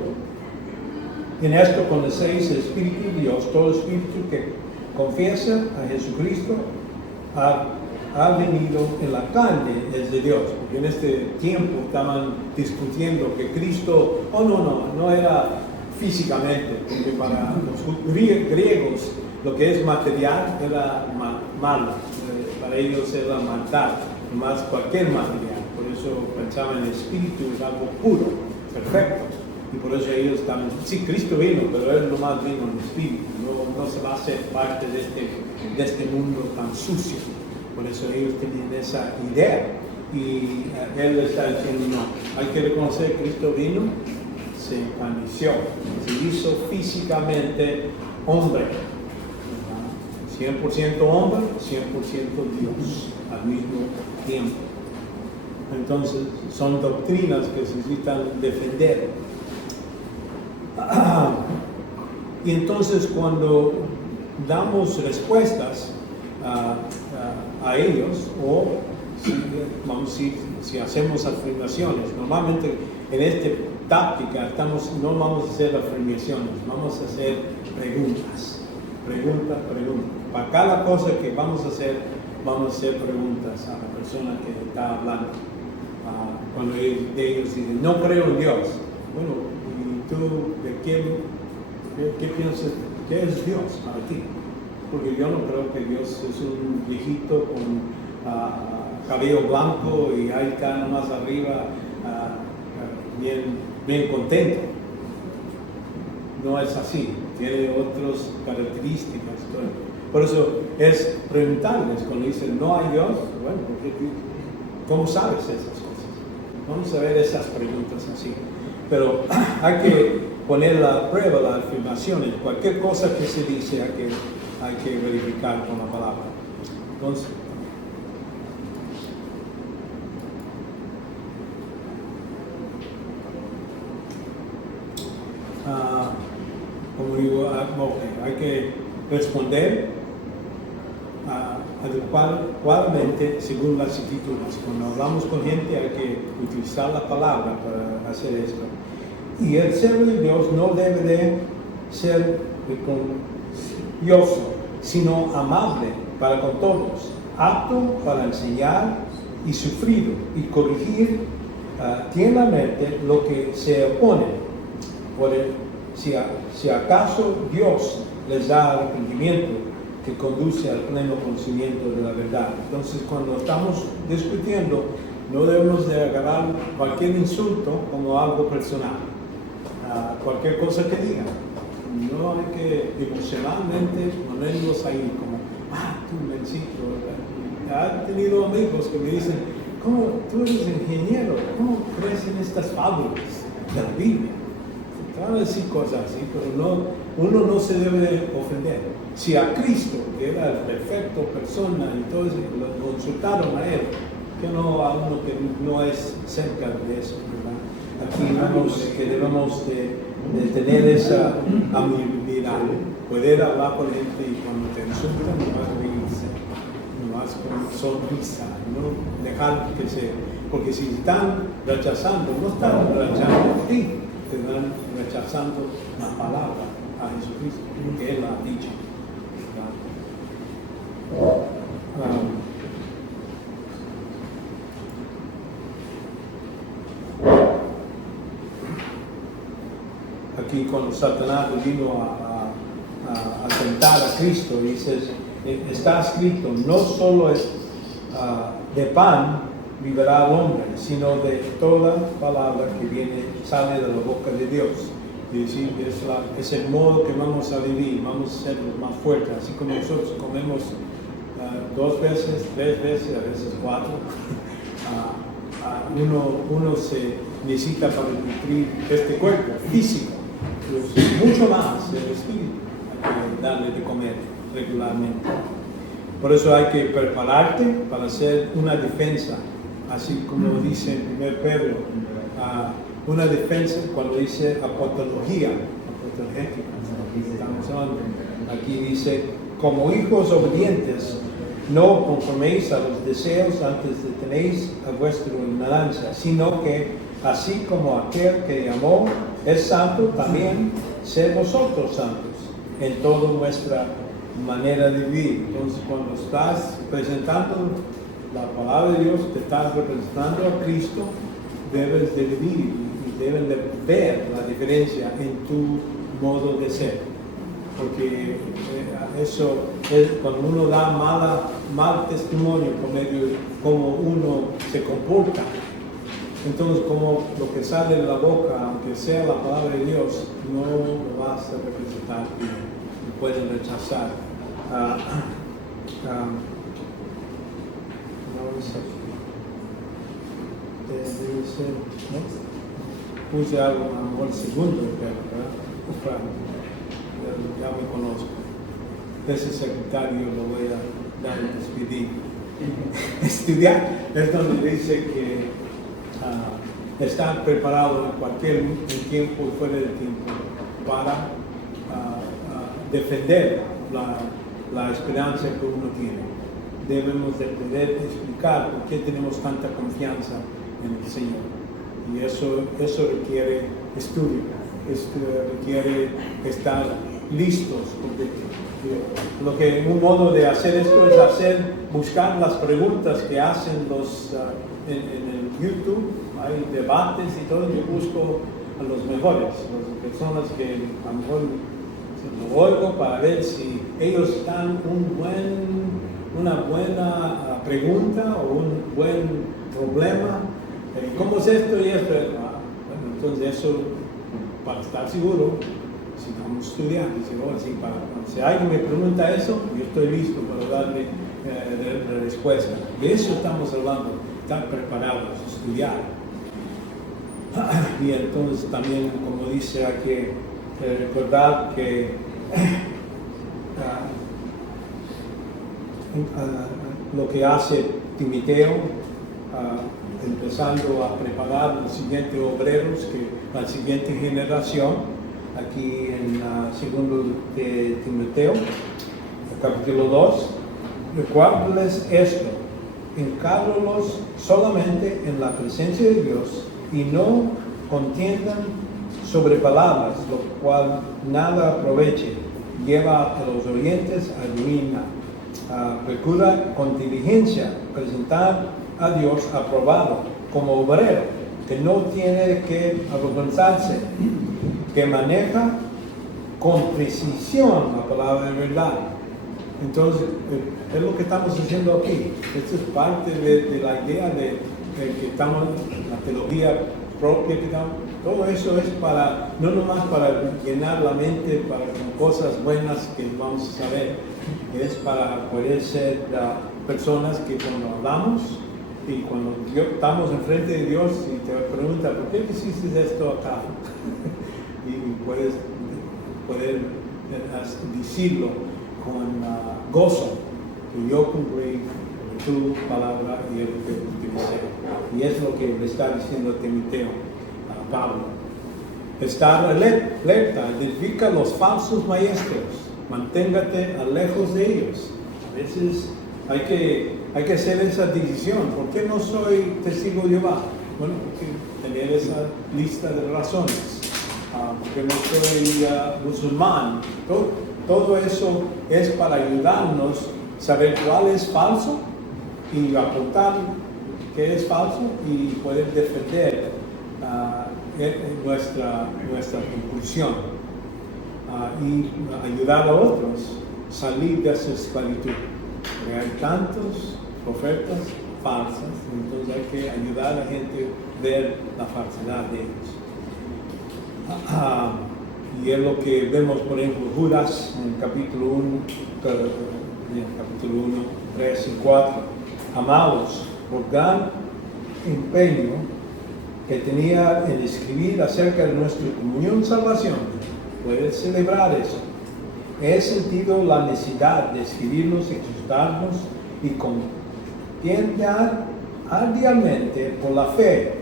En esto conocéis el Espíritu de Dios, todo espíritu que confiesa a Jesucristo ha venido en la carne es de Dios. Porque en este tiempo estaban discutiendo que Cristo, no era físicamente, porque para los griegos lo que es material era malo, para ellos era maldad, más cualquier material. Por eso pensaban en el espíritu es algo puro, perfecto. Y por eso ellos están, sí, Cristo vino, pero Él nomás vino en espíritu, no se va a hacer parte de este mundo tan sucio. Por eso ellos tenían esa idea. Y Él está diciendo, no, hay que reconocer que Cristo vino, se encarneció, se hizo físicamente hombre. 100% hombre, 100% Dios al mismo tiempo. Entonces, son doctrinas que se necesitan defender. Y entonces, cuando damos respuestas a ellos, o si hacemos afirmaciones, normalmente en esta táctica no vamos a hacer afirmaciones, vamos a hacer preguntas. Pregunta. Para cada cosa que vamos a hacer preguntas a la persona que está hablando. Cuando ellos dicen, no creo en Dios. Bueno, ¿y tú de qué piensas? ¿Qué es Dios para ti? Porque yo no creo que Dios es un viejito con cabello blanco y ahí está nomás arriba bien contento. no es así, tiene otras características. Por eso es preguntarles cuando dicen no hay Dios, bueno, ¿cómo sabes esas cosas? Vamos a ver esas preguntas así. Pero hay que poner a la prueba las afirmaciones. Cualquier cosa que se dice hay que verificar con la palabra. Entonces, como digo, hay que responder adecuadamente según las escrituras. Cuando hablamos con gente hay que utilizar la palabra para hacer esto. Y el ser de Dios no debe de ser religioso, sino amable para con todos, apto para enseñar y sufrido y corregir tiernamente lo que se opone. Si acaso Dios les da arrepentimiento que conduce al pleno conocimiento de la verdad. Entonces, cuando estamos discutiendo, no debemos de agarrar cualquier insulto como algo personal. Cualquier cosa que digan. No hay que emocionalmente ponerlos ahí como, tú mencito. He tenido amigos que me dicen, ¿cómo tú eres ingeniero? ¿Cómo crees en estas fábulas de la Biblia? Te van a decir cosas así, pero uno no se debe de ofender. Si a Cristo, que era el perfecto persona, entonces lo insultaron a él, que no a uno que no es cerca de eso, ¿verdad? Aquí vemos que debemos de tener esa amabilidad, poder hablar con gente y cuando te insultan no vas a reírse, no vas con sonrisa, no dejar que porque si están rechazando, no están rechazando a ti, te están rechazando la palabra a Jesucristo, que Él ha dicho. Aquí cuando Satanás vino a tentar a Cristo, dices, está escrito, no solo es de pan vivirá el hombre, sino de toda palabra que sale de la boca de Dios. Es decir, es el modo que vamos a vivir, vamos a ser más fuertes, así como nosotros comemos 2 veces, 3 veces, a veces 4. Uno se necesita para nutrir este cuerpo físico, pues mucho más el espíritu, hay que darle de comer regularmente. Por eso hay que prepararte para hacer una defensa, así como dice en 1 Pedro, una defensa cuando dice apología, estamos hablando. Aquí dice, como hijos obedientes, no conforméis a los deseos antes de tenéis a vuestra ignorancia, sino que así como aquel que llamó es santo, también sed vosotros santos en toda vuestra manera de vivir. Entonces, cuando estás presentando la palabra de Dios, te estás representando a Cristo, debes de vivir y deben de ver la diferencia en tu modo de ser. Porque eso es cuando uno da mal testimonio por medio de cómo uno se comporta. Entonces, como lo que sale de la boca, aunque sea la palabra de Dios, no lo vas a representar bien, lo pueden rechazar. Puse algo a lo mejor segundo, ¿verdad? Ya me conozco. Ese secretario lo voy a dar a despedir. Estudiar es donde dice que estar preparado en cualquier tiempo y fuera de tiempo para defender la esperanza que uno tiene. Debemos de poder explicar por qué tenemos tanta confianza en el Señor. Y eso requiere estudio, requiere estar listos. Porque un modo de hacer esto es buscar las preguntas que hacen en el YouTube. Hay debates y todo. Yo busco a los mejores, las personas que a lo mejor lo oigo para ver si ellos dan una buena pregunta o un buen problema. ¿Cómo es esto y esto? Bueno, entonces eso, para estar seguro, si necesitamos estudiar. Dice, oh, sí, si alguien me pregunta eso, yo estoy listo para darle la respuesta. De eso estamos hablando, estar preparados, estudiar. Y entonces también, como dice, hay que recordar que lo que hace Timoteo, empezando a preparar los siguientes obreros, la siguiente generación, aquí en segundo de Timoteo, capítulo 2, recuérdenles esto, encárgulos solamente en la presencia de Dios y no contiendan sobre palabras, lo cual nada aproveche, lleva a los oyentes a ruina. Procura con diligencia presentar a Dios aprobado como obrero, que no tiene que avergonzarse, que maneja con precisión la palabra de verdad. Entonces, es lo que estamos haciendo aquí. Esto es parte de la idea de que estamos, la teología propia que estamos. Todo eso es para, no nomás para llenar la mente para con cosas buenas que vamos a saber, es para poder ser personas que cuando hablamos y cuando estamos enfrente de Dios y te pregunta, ¿por qué hiciste esto acá? Y puedes poder decirlo con gozo, que yo cumplí tu palabra y el que utilicé. Y es lo que le está diciendo Timoteo a Pablo. Estar alerta, identifica los falsos maestros, manténgate lejos de ellos. A veces hay que hacer esa decisión. ¿Por qué no soy testigo de Jehová? Bueno, porque tener esa lista de razones. Porque no soy musulmán. Todo eso es para ayudarnos a saber cuál es falso y apuntar qué es falso y poder defender nuestra conclusión y ayudar a otros a salir de esa esclavitud. Porque hay tantos profetas falsas, entonces hay que ayudar a la gente a ver la falsedad de ellos. Y es lo que vemos, por ejemplo, Judas en el capítulo 1, 3 y 4. Amados, por gran empeño que tenía en escribir acerca de nuestra comunión y salvación, puedes celebrar eso. He sentido la necesidad de escribirnos, exhortarnos y contienda ardientemente por la fe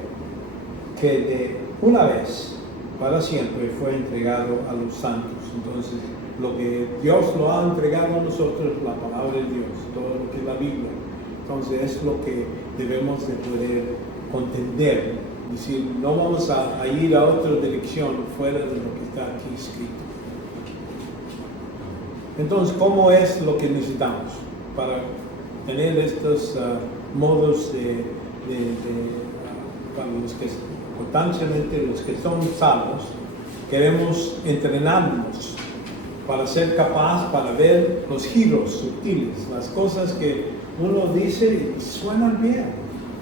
que de una vez para siempre fue entregado a los santos. Entonces, lo que Dios lo ha entregado a nosotros, la palabra de Dios, todo lo que es la Biblia. Entonces, es lo que debemos de poder contender. Es decir, no vamos a ir a otra dirección fuera de lo que está aquí escrito. Entonces, ¿cómo es lo que necesitamos para tener estos modos para los que potencialmente los que son salvos, queremos entrenarnos para ser capaz para ver los giros sutiles, las cosas que uno dice y suenan bien,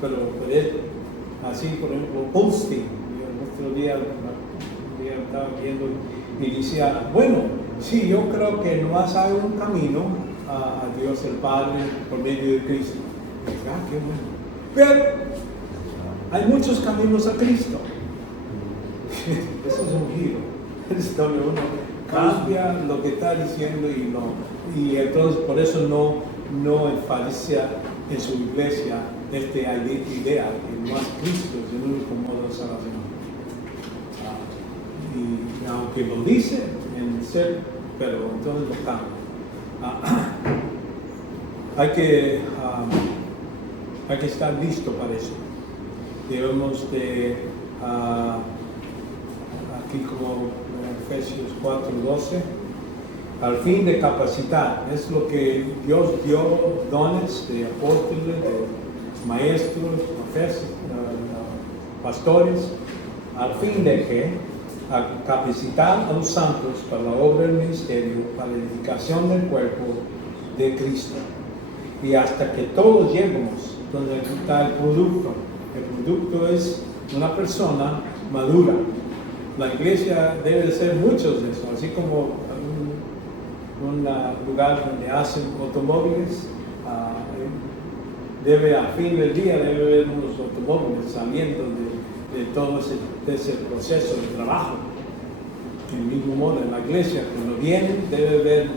pero así, por ejemplo, Austin, el otro día estaba viendo y decía, bueno, sí, yo creo que nomás hay un camino a Dios el Padre por medio de Cristo. Y dije, qué bueno. Pero hay muchos caminos a Cristo. Eso es un giro. Es donde uno cambia lo que está diciendo y entonces por eso no enfatiza en su iglesia esta idea que no es Cristo, es el único modo de salvación. Y aunque lo dice en ser, pero entonces lo cambia. Hay que estar listo para eso. Debemos de, aquí como en Efesios 4:12, al fin de capacitar, es lo que Dios dio dones de apóstoles, de maestros, pastores, al fin de que a capacitar a los santos para la obra del ministerio, para la edificación del cuerpo de Cristo. Y hasta que todos lleguemos, donde está el producto. El producto es una persona madura. La iglesia debe de ser muchos de esos. así como un lugar donde hacen automóviles, a fin del día debe haber unos automóviles saliendo de todo ese proceso de trabajo. En el mismo modo, en la iglesia, cuando vienen, debe haber,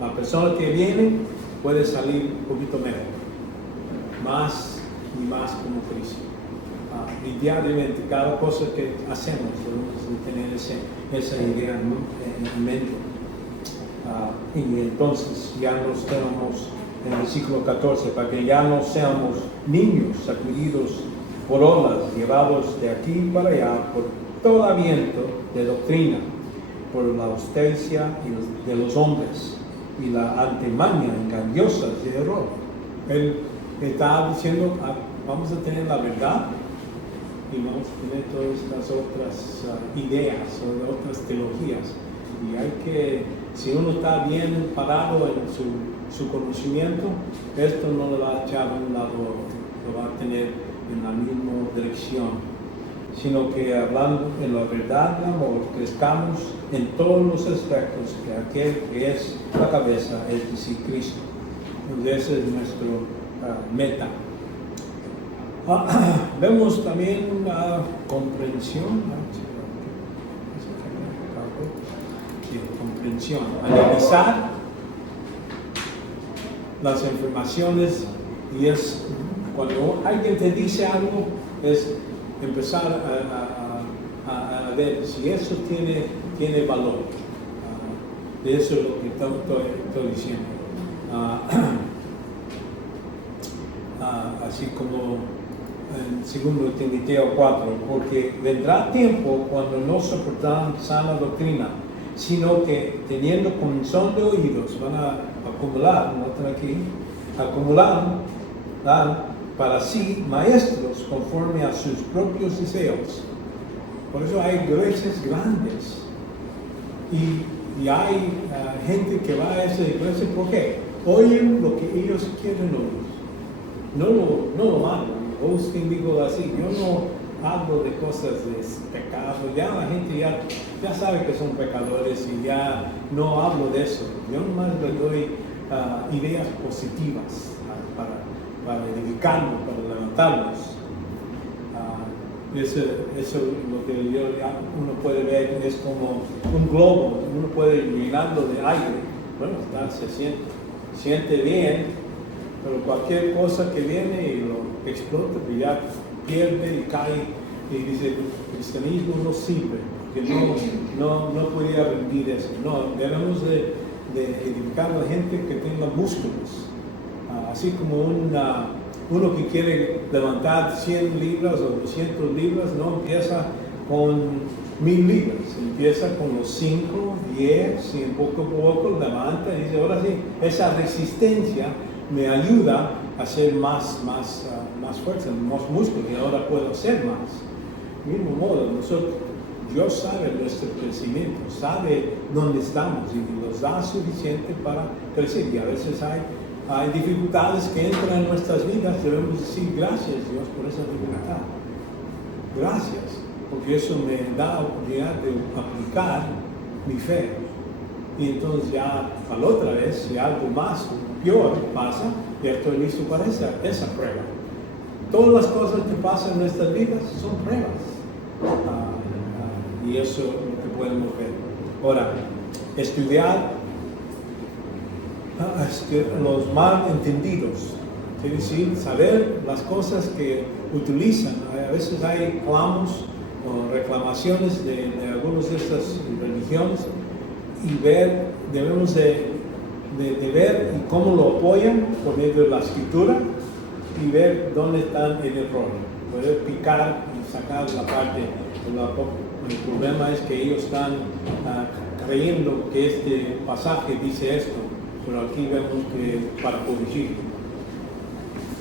la persona que viene puede salir un poquito mejor, más y más como Cristo. Y diariamente, cada cosa que hacemos, debemos tener esa idea, ¿no?, en mente. Y entonces ya nos tenemos en el versículo 14, para que ya no seamos niños sacudidos por olas, llevados de aquí para allá por todo viento de doctrina, por la astucia de los hombres y la artimaña engañosa de error. Él está diciendo, vamos a tener la verdad y vamos a tener todas estas otras ideas o otras teologías. Y hay que, si uno está bien parado en su conocimiento, esto no lo va a echar a un lado u otro, lo va a tener en la misma dirección, sino que hablando en la verdad del amor, crezcamos en todos los aspectos que aquel que es la cabeza, es decir, Cristo. Entonces esa es nuestra meta. Vemos también la comprensión. Analizar las informaciones, y es cuando alguien te dice algo, es empezar a ver si eso tiene valor. De eso es lo que estoy diciendo. Así como en 2 Timoteo 4, porque vendrá tiempo cuando no soportarán sana doctrina, sino que teniendo comezón de oídos van a acumular, noten aquí, para sí maestros conforme a sus propios deseos. Por eso hay iglesias grandes y hay gente que va a esa iglesia porque oyen lo que ellos quieren oír. No lo hablan. Austin dijo así, yo no hablo de cosas de pecados, ya la gente ya sabe que son pecadores y ya no hablo de eso. Yo nomás les doy ideas positivas para edificarlos, para levantarlos. Eso lo que uno puede ver es como un globo, uno puede llenarlo de aire, bueno, se siente bien, pero cualquier cosa que viene y lo explota, pues ya pierde y cae y dice, el cristianismo no sirve, porque no podía rendir eso. No, debemos de edificar a la gente que tenga músculos, así como uno que quiere levantar 100 libras o 200 libras, no empieza con 1000 libras, empieza con los 5, 10, y poco a poco levanta y dice, ahora sí, esa resistencia me ayuda a ser más fuerte, más músculo, y ahora puedo hacer más. Del mismo modo, Dios sabe nuestro crecimiento, sabe dónde estamos y nos da suficiente para crecer. Y a veces hay dificultades que entran en nuestras vidas, debemos decir gracias Dios por esa dificultad. Gracias, porque eso me da la oportunidad de aplicar mi fe. Y entonces ya a la otra vez, si algo más peor pasa, ya estoy listo para esa prueba. Todas las cosas que pasan en nuestras vidas son pruebas. Y eso es lo que podemos ver. Ahora, estudiar los malentendidos, quiere decir saber las cosas que utilizan. A veces hay clamos o reclamaciones de algunas de estas religiones y debemos de ver y cómo lo apoyan por medio de la escritura y ver dónde están el error. Poder picar y sacar la parte. El problema es que ellos están creyendo que este pasaje dice esto, pero aquí vemos que para corregir.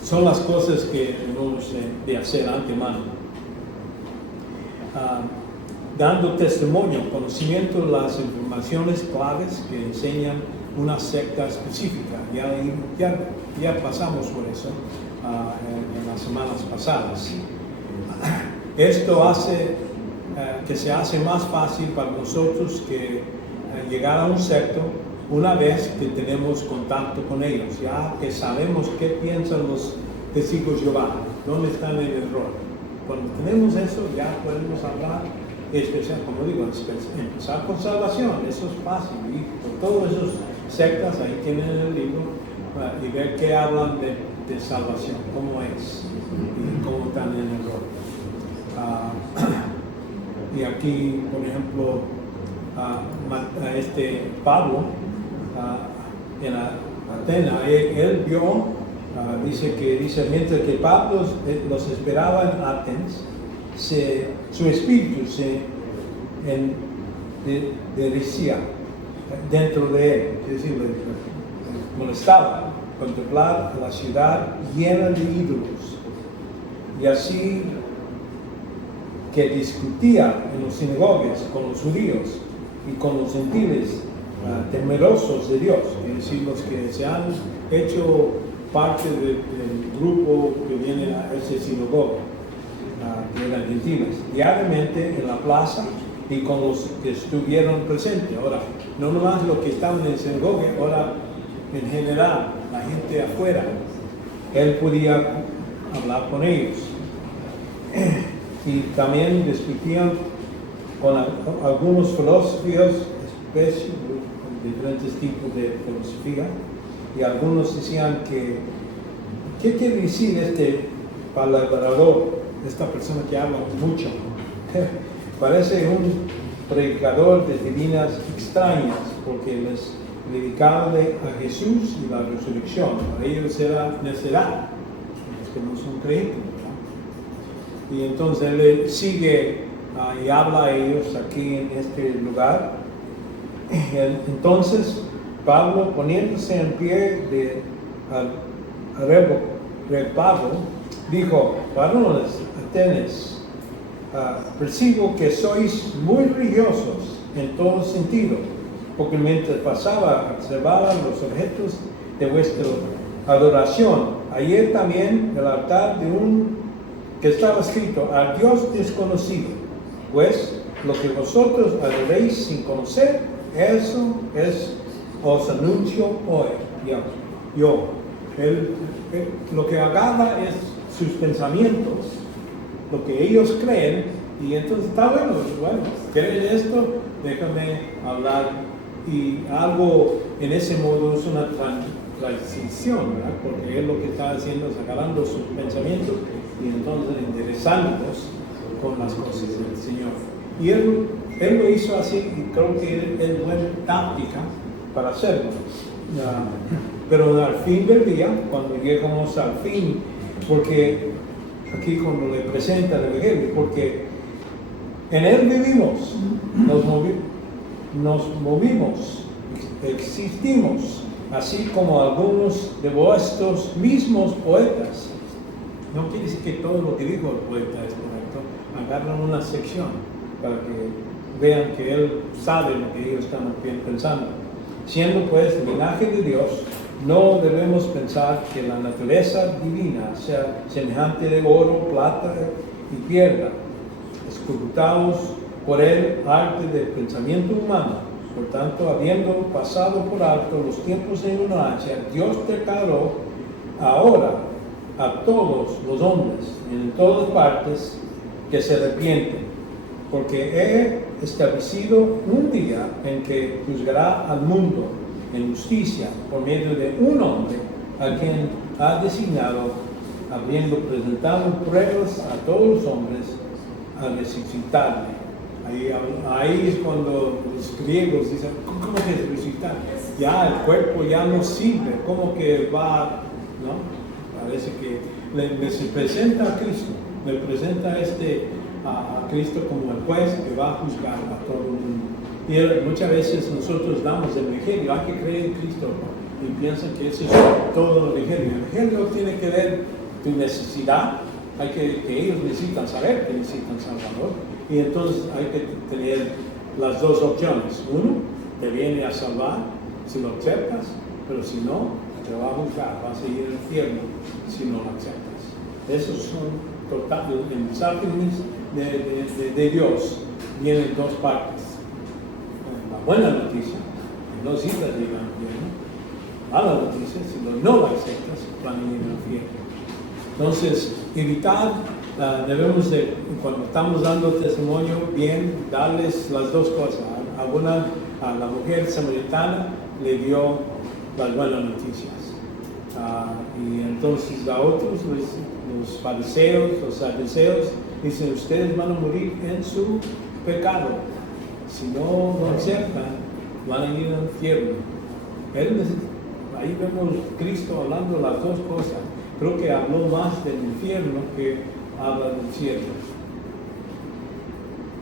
Son las cosas que debemos de hacer antemano. Dando testimonio, conocimiento de las informaciones claves que enseñan una secta específica. Ya pasamos por eso en las semanas pasadas. Esto hace que se hace más fácil para nosotros que llegar a un secto una vez que tenemos contacto con ellos, ya que sabemos qué piensan los testigos de Jehová, dónde están en el error. Cuando tenemos eso, ya podemos hablar, especial, como digo, empezar con salvación, eso es fácil, y por todos esos sectas ahí tienen el libro y ver qué hablan de salvación, cómo es y cómo están en el error. Y aquí, por ejemplo, Pablo en Atenas, él vio, dice, mientras que Pablo los esperaba en Atenas, su espíritu se endurecía dentro de él, es decir, le molestaba contemplar la ciudad llena de ídolos, y así que discutía en los sinagogas con los judíos y con los gentiles temerosos de Dios, es decir, los que se han hecho parte del grupo que viene a ese sinagoga, que eran gentiles, diariamente en la plaza y con los que estuvieron presentes. Ahora, no nomás los que estaban en la sinagoga, ahora en general, la gente afuera, él podía hablar con ellos. Y también discutían con algunos filósofos, diferentes tipos de filosofía, y algunos decían que, ¿qué quiere decir este palabrador, esta persona que habla mucho? Parece un predicador de divinas extrañas, porque les predicaba a Jesús y la resurrección. Para ellos era necedad, los que no son creyentes. Y entonces él sigue y habla a ellos aquí en este lugar. Entonces Pablo, poniéndose en pie al repago, dijo: varones Atenas, percibo que sois muy religiosos en todo sentido, porque mientras pasaba observaban los objetos de vuestra adoración. Ayer también el altar de que estaba escrito: al Dios desconocido. Pues lo que vosotros adoréis sin conocer, eso os anuncio hoy. Lo que agarra es sus pensamientos, lo que ellos creen, y entonces está bueno, ¿creen esto? Déjame hablar. Y algo en ese modo es una transición, ¿verdad? Porque él lo que está haciendo es agarrando sus pensamientos y entonces enderezándolos con las cosas del Señor. Y él lo hizo así, y creo que es buena táctica para hacerlo. Pero al fin del día, cuando llegamos al fin, porque aquí cuando le presenta el Evangelio, porque en él vivimos, nos movimos, existimos, así como algunos de vuestros mismos poetas. No quiere decir que todo lo que dijo el poeta es correcto. Agarran una sección para que vean que él sabe lo que ellos están pensando. Siendo pues linaje de Dios, no debemos pensar que la naturaleza divina sea semejante de oro, plata y piedra, escrutados por el arte del pensamiento humano. Por tanto, habiendo pasado por alto los tiempos de ignorancia, Dios declaró ahora a todos los hombres en todas partes que se arrepienten, porque he establecido un día en que juzgará al mundo en justicia por medio de un hombre a quien ha designado, habiendo presentado pruebas a todos los hombres, a resucitarle. Ahí es cuando los griegos dicen: ¿cómo que resucitar? Ya el cuerpo ya no sirve, ¿cómo que va? ¿No? Parece que le se presenta a Cristo, le presenta a Cristo como el juez que va a juzgar a todo el mundo. Y muchas veces nosotros damos el Evangelio, hay que creer en Cristo, y piensan que ese es todo el Evangelio. El Evangelio tiene que ver tu necesidad, que ellos necesitan saber que necesitan Salvador, y entonces hay que tener las dos opciones. Uno, te viene a salvar si lo aceptas, pero si no, te va a juzgar, vas a ir al infierno si no lo aceptas. Esos son totales, en mensajes de Dios vienen dos partes: la buena noticia, que los hijos llegan al infierno. Mala noticia, si no la aceptas, van a ir al infierno. Entonces, evitar, debemos de, cuando estamos dando testimonio, bien, darles las dos cosas. A la mujer samaritana le dio las buenas noticias. Y entonces a otros, los fariseos, los saduceos, dicen, ustedes van a morir en su pecado. Si no lo aceptan, van a ir al infierno. Ahí vemos Cristo hablando las dos cosas. Creo que habló más del infierno que habla del cielo.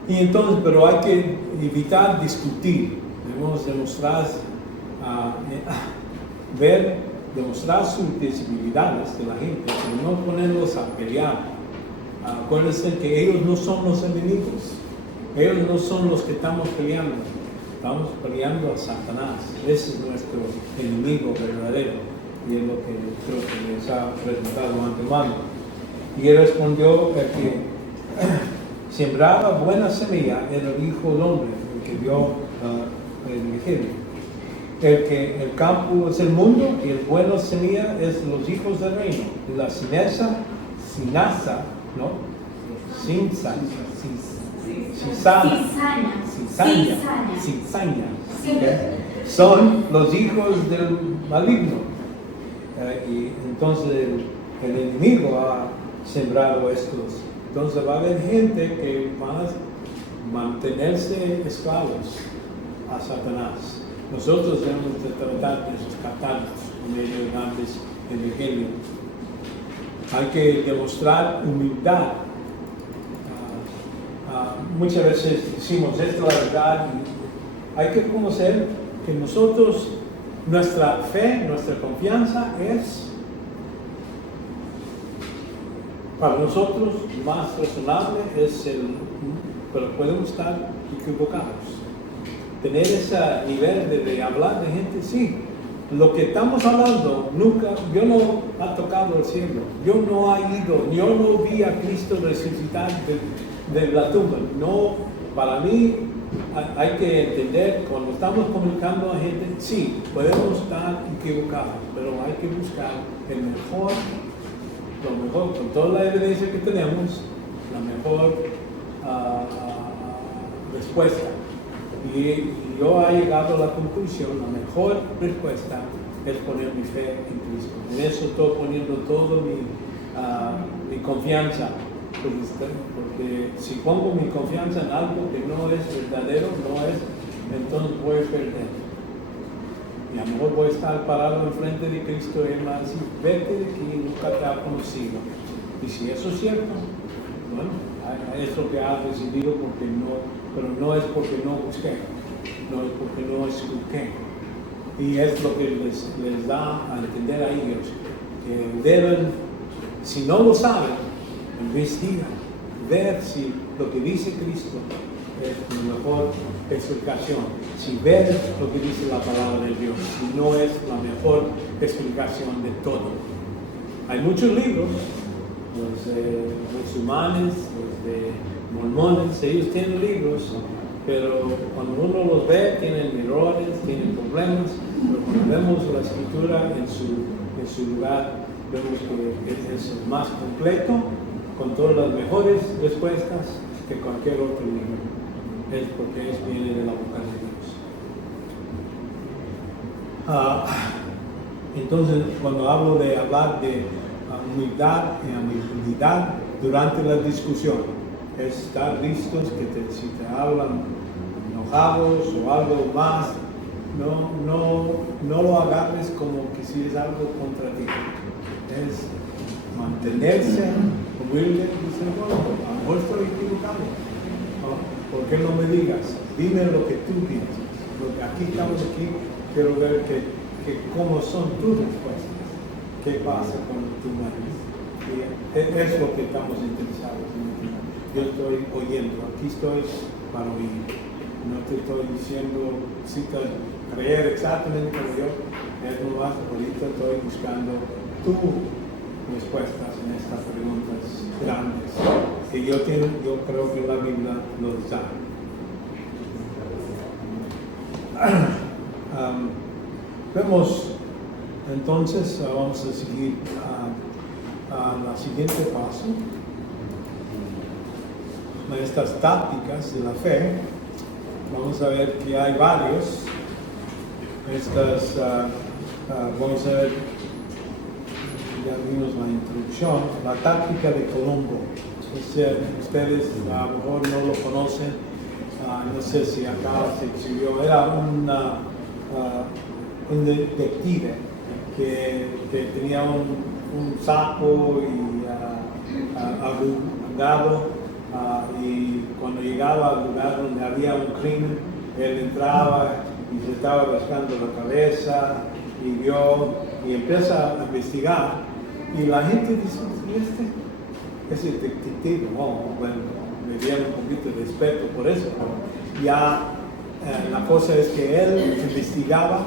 Y entonces, pero hay que evitar discutir. Debemos demostrar, demostrar sus debilidades de la gente, pero no ponerlos a pelear. Acuérdense que ellos no son los enemigos. Ellos no son los que estamos peleando. Estamos peleando a Satanás. Ese es nuestro enemigo verdadero. Y es lo que creo que les ha presentado antemano. Y él respondió que sembraba buena semilla era el Hijo del Hombre, el que dio el Evangelio. El campo es el mundo y el buena semilla es los hijos del reino. Y la sinaza, ¿no? Cizaña. Son los hijos del maligno. Y entonces el enemigo ha sembrado estos. Entonces va a haber gente que van a mantenerse esclavos a Satanás. Nosotros debemos de tratar de rescatarlos con ellos grandes el Evangelio. Hay que demostrar humildad. Muchas veces decimos esto es la verdad. Hay que conocer que nosotros, nuestra fe, nuestra confianza es para nosotros más razonable, pero podemos estar equivocados. Tener ese nivel de hablar de gente, sí. Lo que estamos hablando, yo no he tocado el cielo, yo no he ido, yo no vi a Cristo resucitar de la tumba. No, para mí hay que entender, cuando estamos comunicando a gente, sí, podemos estar equivocados, pero hay que buscar lo mejor, con toda la evidencia que tenemos, la mejor respuesta. Y yo he llegado a la conclusión, la mejor respuesta es poner mi fe en Cristo. En eso estoy poniendo toda mi confianza, porque si pongo mi confianza en algo que no es verdadero, entonces voy a perder. Y a lo mejor voy a estar parado enfrente de Cristo y él va a decir, vete de aquí, nunca te ha conocido. Y si eso es cierto, bueno, es lo que ha decidido pero no es porque no busqué, no es porque no escuché. Y es lo que les da a entender a ellos, que deben, si no lo saben, investigar, ver si lo que dice Cristo es la mejor explicación. Si ves lo que dice la palabra de Dios, si no es la mejor explicación de todo. Hay muchos libros, los musulmanes, los de mormones, ellos tienen libros, pero cuando uno los ve, tienen errores, tienen problemas, pero cuando vemos la escritura en su lugar, vemos que es el más completo, con todas las mejores respuestas que cualquier otro libro. Es porque viene de la boca de Dios. Entonces, cuando hablo de hablar de humildad y amabilidad durante la discusión, es estar listos que si te hablan enojados o algo más, no lo agarres como que si es algo contra ti. Es mantenerse humilde y decir, bueno, a lo mejor estoy equivocado. ¿Por qué no me digas? Dime lo que tú piensas. Porque estamos aquí, quiero ver cómo son tus respuestas. ¿Qué pasa con tu mente? Es lo que estamos interesados en. Yo estoy oyendo, aquí estoy para oír. No te estoy diciendo, si te creer exactamente como yo, es lo más, ahorita estoy buscando tus respuestas en estas preguntas grandes que yo creo que la Biblia nos da. Vemos entonces, vamos a seguir a la siguiente paso. Estas tácticas de la fe, vamos a ver que hay varios. Vamos a ver, ya vimos la introducción, la táctica de Colombo. Ustedes a lo mejor no lo conocen, no sé si acá se exhibió, era un detective que tenía un saco y abogado. Y cuando llegaba al lugar donde había un crimen, él entraba y se estaba rascando la cabeza y vio y empieza a investigar. Y la gente dice, ese detective, bueno, me dieron un poquito de respeto por eso, pero ya la cosa es que él investigaba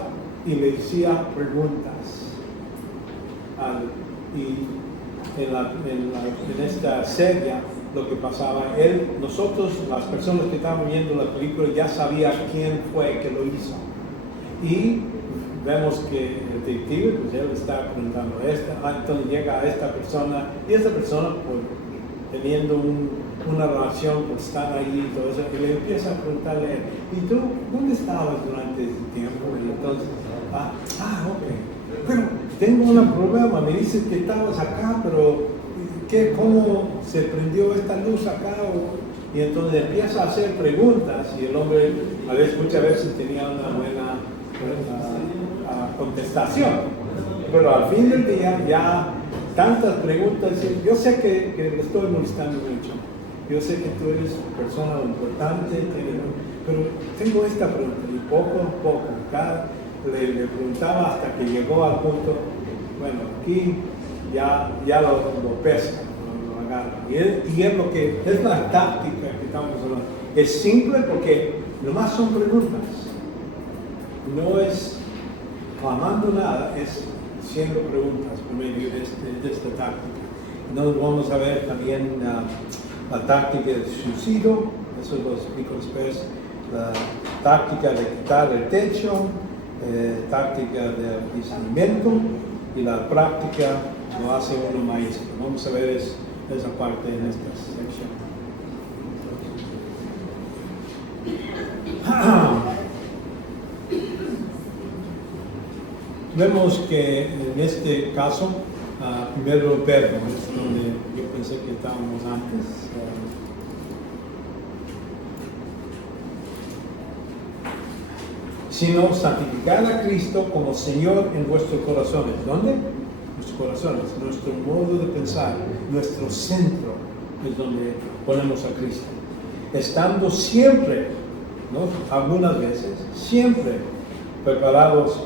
y le hacía preguntas. Y en esta serie, lo que pasaba, nosotros, las personas que estaban viendo la película, ya sabía quién fue que lo hizo. Y vemos que el detective, pues él está preguntando entonces llega a esta persona, y esta persona, pues, teniendo una relación, pues están ahí y todo eso, y le empieza a preguntarle, ¿y tú dónde estabas durante ese tiempo? Y entonces, ok, bueno, tengo un problema, me dices que estabas acá, pero ¿cómo se prendió esta luz acá? Y entonces empieza a hacer preguntas y el hombre muchas veces tenía una buena contestación. Pero al fin del día ya tantas preguntas, yo sé que le estoy molestando mucho, yo sé que tú eres persona importante, pero tengo esta pregunta y poco a poco, le preguntaba hasta que llegó al punto, bueno, aquí ya lo pesca, lo agarra. Y es lo que es la táctica que estamos hablando. Es simple porque nomás son preguntas. No es clamando nada, es haciendo preguntas por medio de esta táctica. Nos vamos a ver también la táctica del suicidio, eso lo explico después, la táctica de quitar el techo, táctica del discernimiento y la práctica lo hace uno maestro. Vamos a ver esa parte en esta sección. Vemos que en este caso, primero Pedro, es donde yo pensé que estábamos antes. Sino santificar a Cristo como Señor en vuestros corazones. ¿Dónde? Nuestros corazones, nuestro modo de pensar, nuestro centro es donde ponemos a Cristo. Estando siempre, ¿no? Algunas veces, siempre preparados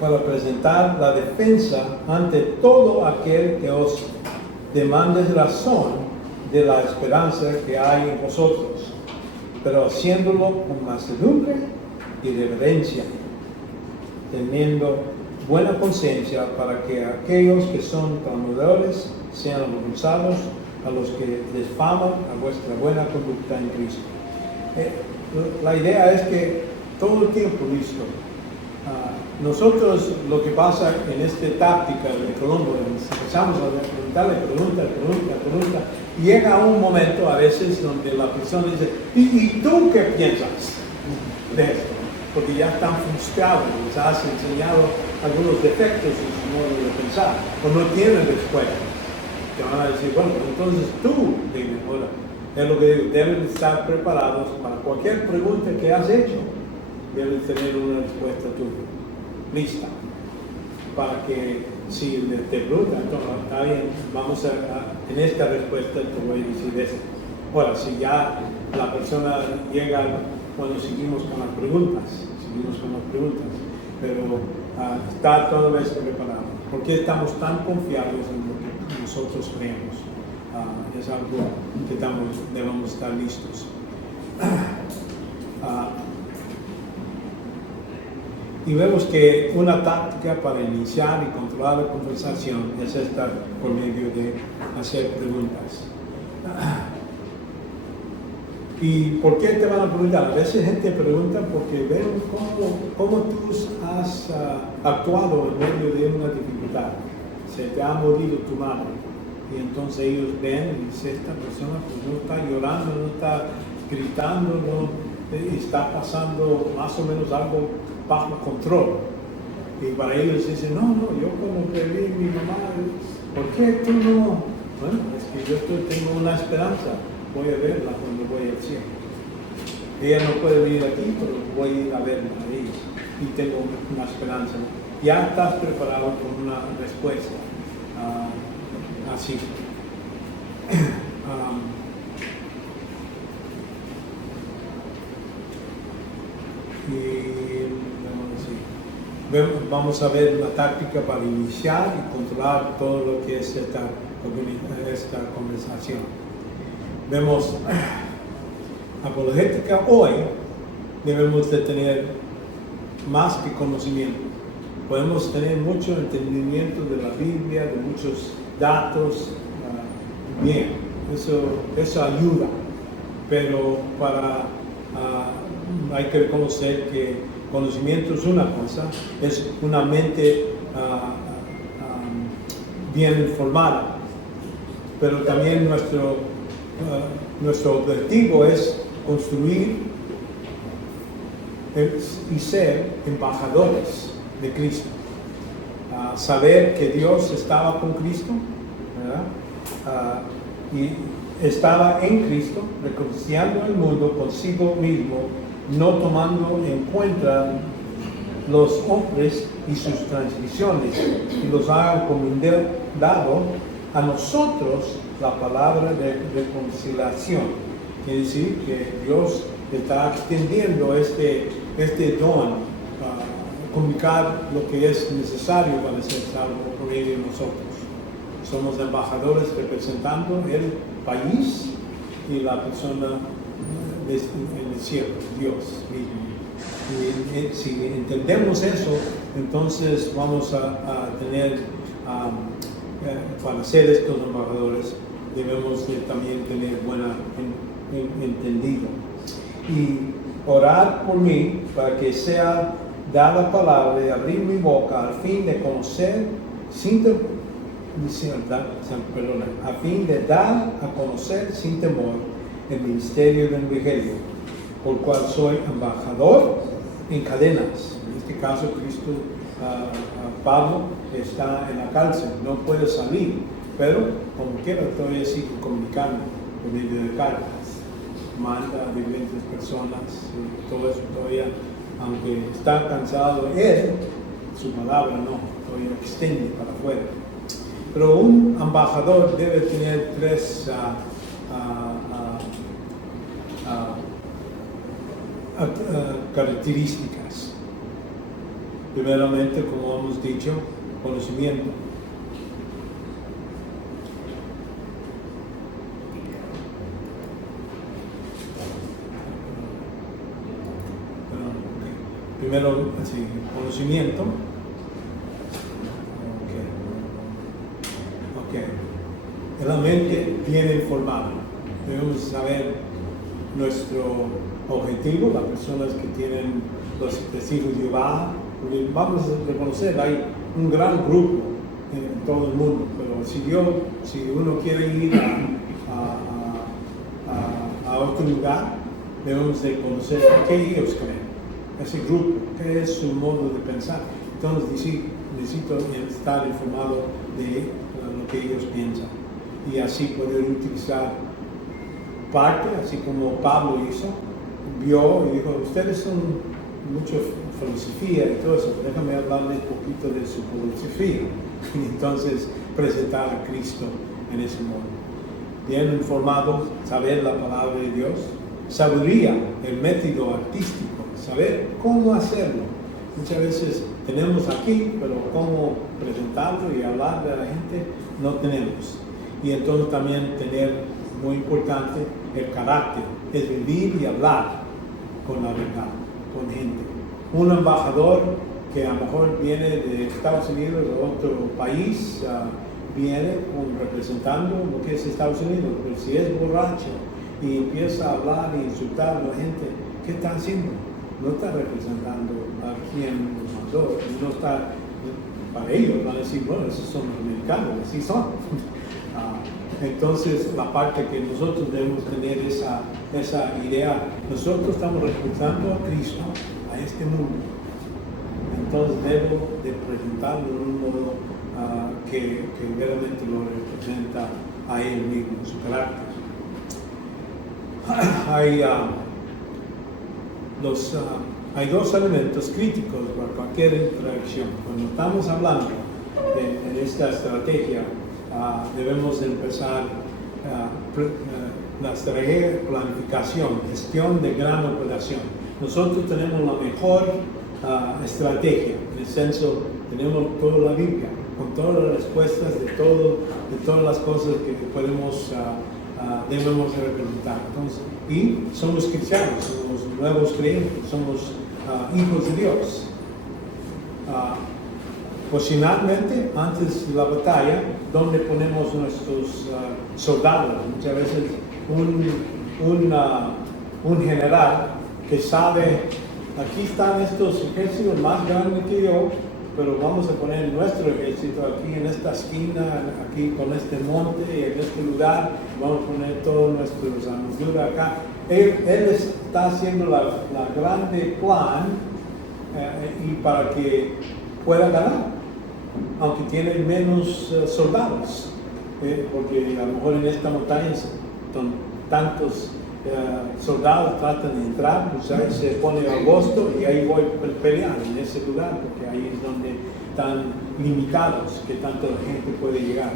para presentar la defensa ante todo aquel que os demande razón de la esperanza que hay en vosotros, pero haciéndolo con mansedumbre y reverencia, teniendo buena conciencia para que aquellos que son clamores sean avergonzados a los que desfaman a vuestra buena conducta en Cristo. La idea es que todo el tiempo listo. Nosotros lo que pasa en esta táctica de Colombo, empezamos a preguntarle pregunta, y llega un momento a veces donde la persona dice, ¿y tú qué piensas de esto? Porque ya están frustrados, les has enseñado algunos defectos en su modo de pensar, o no tienen respuesta. Te van a decir, bueno, entonces tú, dime, ahora, es lo que digo, deben estar preparados para cualquier pregunta que has hecho, debes tener una respuesta tuya, lista, para que si te preguntan, entonces, está bien, vamos en esta respuesta te voy a decir esto. Ahora, si ya la persona llega, cuando seguimos con las preguntas, pero está todo vez preparado. ¿Por qué estamos tan confiados en lo que nosotros creemos? Es algo que debemos estar listos. Y vemos que una táctica para iniciar y controlar la conversación es esta por medio de hacer preguntas. ¿Y por qué te van a preguntar? A veces gente pregunta porque ven cómo tú has actuado en medio de una dificultad. Se te ha morido tu madre. Y entonces ellos ven y dicen, esta persona pues no está llorando, no está gritando, no está pasando más o menos algo bajo control. Y para ellos dicen, no, yo cuando perdí a mi mamá, ¿por qué tú no? Bueno, es que yo tengo una esperanza, voy a verla cuando voy al cielo. Ella no puede venir aquí, pero voy a ir a verla ahí. Y tengo una esperanza. Ya estás preparado con una respuesta así. Vamos a ver la táctica para iniciar y controlar todo lo que es esta conversación. Vemos apologética hoy, debemos de tener más que conocimiento. Podemos tener mucho entendimiento de la Biblia, de muchos datos, bien, eso ayuda, pero hay que reconocer que conocimiento es una cosa, es una mente bien informada, pero también nuestro objetivo es construir y ser embajadores de Cristo. Saber que Dios estaba con Cristo, ¿verdad? Y estaba en Cristo, reconciliando el mundo consigo mismo, no tomando en cuenta los hombres y sus transgresiones, y los ha dado a nosotros la palabra de reconciliación. Quiere decir que Dios está extendiendo este don, comunicar lo que es necesario para ser salvo por medio de nosotros. Somos embajadores representando el país y la persona en el cielo, Dios mismo. Y si entendemos eso, entonces vamos a tener, para ser estos embajadores, debemos también tener buena entendido. Y orar por mí para que sea dada palabra y abrir mi boca al fin de conocer a fin de dar a conocer sin temor el ministerio del Evangelio, por cual soy embajador en cadenas. En este caso, Pablo está en la cárcel, no puede salir, pero como quiera todavía sigue comunicando por medio de cartas, manda a diferentes personas, y todo eso todavía, aunque está cansado él, su palabra no, todavía extiende para afuera. Pero un embajador debe tener tres características. Primeramente, como hemos dicho, conocimiento. Primero, sí, conocimiento. La mente bien informada. Debemos saber nuestro objetivo, las personas que tienen los testigos de Jehová. Vamos a reconocer, hay un gran grupo en todo el mundo, pero si uno quiere ir a otro lugar, debemos de conocer qué ellos creen, ese grupo, qué es su modo de pensar. Entonces necesito estar informado de lo que ellos piensan y así poder utilizar parte, así como Pablo hizo, vio y dijo, ustedes son mucho filosofía y todo eso, déjame hablarles un poquito de su filosofía y entonces presentar a Cristo en ese modo. Bien informados, saber la palabra de Dios, sabiduría, el método artístico, saber cómo hacerlo. Muchas veces tenemos aquí, pero cómo presentarlo y hablar de la gente no tenemos. Y entonces también tener, muy importante, el carácter, es vivir y hablar con la verdad, con gente. Un embajador que a lo mejor viene de Estados Unidos o otro país, viene representando lo que es Estados Unidos, pero si es borracho y empieza a hablar e insultar a la gente, ¿qué está haciendo? No está representando a quien nos mandó, no está, para ellos van a decir, bueno, esos son los americanos, así son. Entonces, la parte que nosotros debemos tener esa idea, nosotros estamos representando a Cristo, a este mundo. Entonces, debo de presentarlo de un modo que realmente lo representa a Él mismo, su carácter. Hay dos elementos críticos para cualquier interacción. Cuando estamos hablando en esta estrategia, debemos empezar la estrategia de planificación, gestión de gran operación. Nosotros tenemos la mejor estrategia, en el senso, tenemos toda la Biblia, con todas las respuestas de todas las cosas que podemos, debemos representar. Entonces, y somos cristianos, somos nuevos creyentes, somos hijos de Dios. Posicionalmente, antes de la batalla, donde ponemos nuestros soldados. Muchas veces un general que sabe, aquí están estos ejércitos más grandes que yo, pero vamos a poner nuestro ejército aquí en esta esquina, aquí con este monte y en este lugar, vamos a poner todos nuestros armaduras acá. Él está haciendo la grande plan y para que pueda ganar, aunque tiene menos soldados, porque a lo mejor en esta montaña son tantos soldados tratan de entrar, pues ahí se pone agosto y ahí voy a pelear en ese lugar, porque ahí es donde están limitados que tanta gente puede llegar.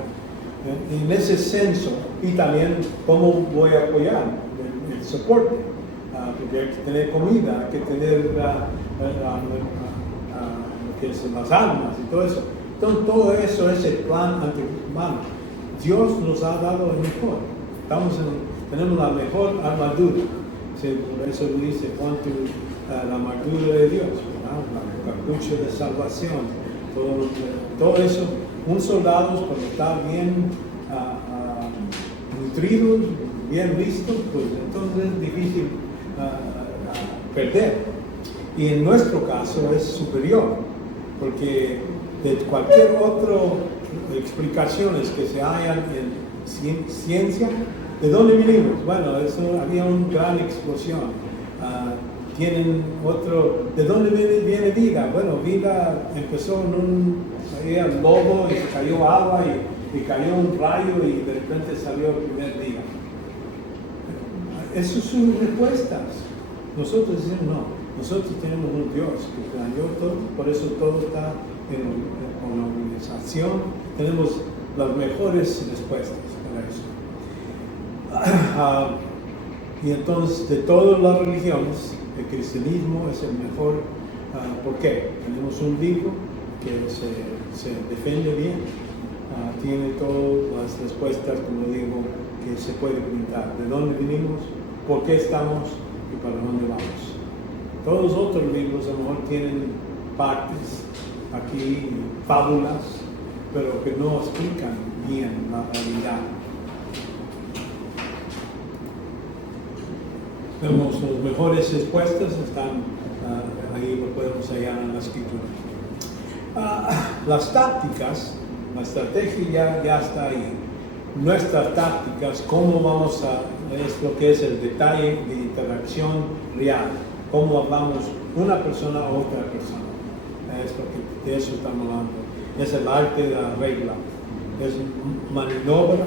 En ese senso, y también cómo voy a apoyar el soporte, porque hay que tener comida, hay que tener lo que son las armas y todo eso. Entonces, todo eso es el plan antemano. Dios nos ha dado el mejor. Tenemos la mejor armadura. Por eso dice Juan, la armadura de Dios, ¿verdad? La capucha de salvación. Todo eso, un soldado cuando está bien nutrido, bien listo, pues entonces es difícil perder. Y en nuestro caso es superior, porque de cualquier otra explicaciones que se hayan en ciencia, ¿de dónde vinimos? Bueno, eso había una gran explosión. Tienen otro, ¿de dónde viene vida? Bueno, vida empezó había un lobo y cayó agua y cayó un rayo y de repente salió el primer día. Esas son respuestas. Nosotros decimos no. Nosotros tenemos un Dios que planeó todo, por eso todo está con la organización. Tenemos las mejores respuestas para eso. Y entonces, de todas las religiones, el cristianismo es el mejor. ¿Por qué? Tenemos un libro que se defiende bien, tiene todas las respuestas, como digo, que se puede preguntar. ¿De dónde venimos? ¿Por qué estamos? ¿Y para dónde vamos? Todos los otros libros a lo mejor tienen partes, aquí fábulas, pero que no explican bien la realidad. Vemos las mejores respuestas, están ahí, lo podemos hallar en la escritura. Las tácticas, la estrategia ya está ahí. Nuestras tácticas, cómo vamos es lo que es el detalle de interacción real. Cómo hablamos una persona a otra persona. Es lo que de eso estamos hablando. Es el arte de la regla. Es maniobras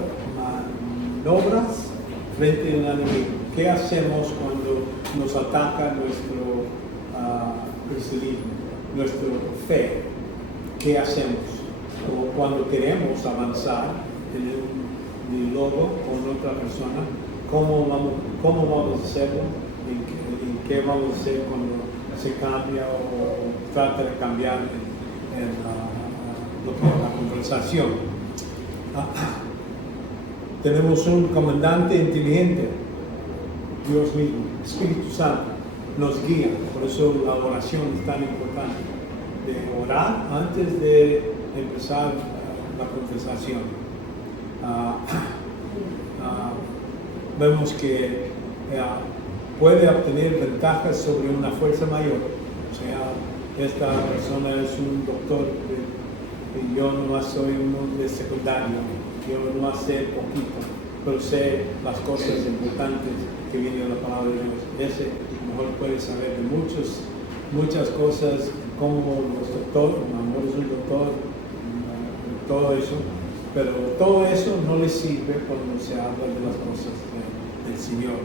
frente al enemigo. ¿Qué hacemos cuando nos ataca nuestro cristianismo, nuestra fe? ¿Qué hacemos? O cuando queremos avanzar en el diálogo con otra persona, ¿cómo vamos a hacerlo? ¿En qué vamos a hacer cuando se cambia o trata de cambiar lo que es la conversación? Tenemos un comandante inteligente, Dios mismo, Espíritu Santo, nos guía. Por eso la oración es tan importante, de orar antes de empezar la conversación. vemos que puede obtener ventajas sobre una fuerza mayor. O sea, esta persona es un doctor y yo nomás soy uno de secundario. Yo nomás sé poquito, pero sé las cosas importantes que vienen de la palabra de Dios. Ese mejor puede saber de muchas cosas, como los doctores, a lo mejor es un doctor, todo eso, pero todo eso no le sirve cuando se habla de las cosas del Señor.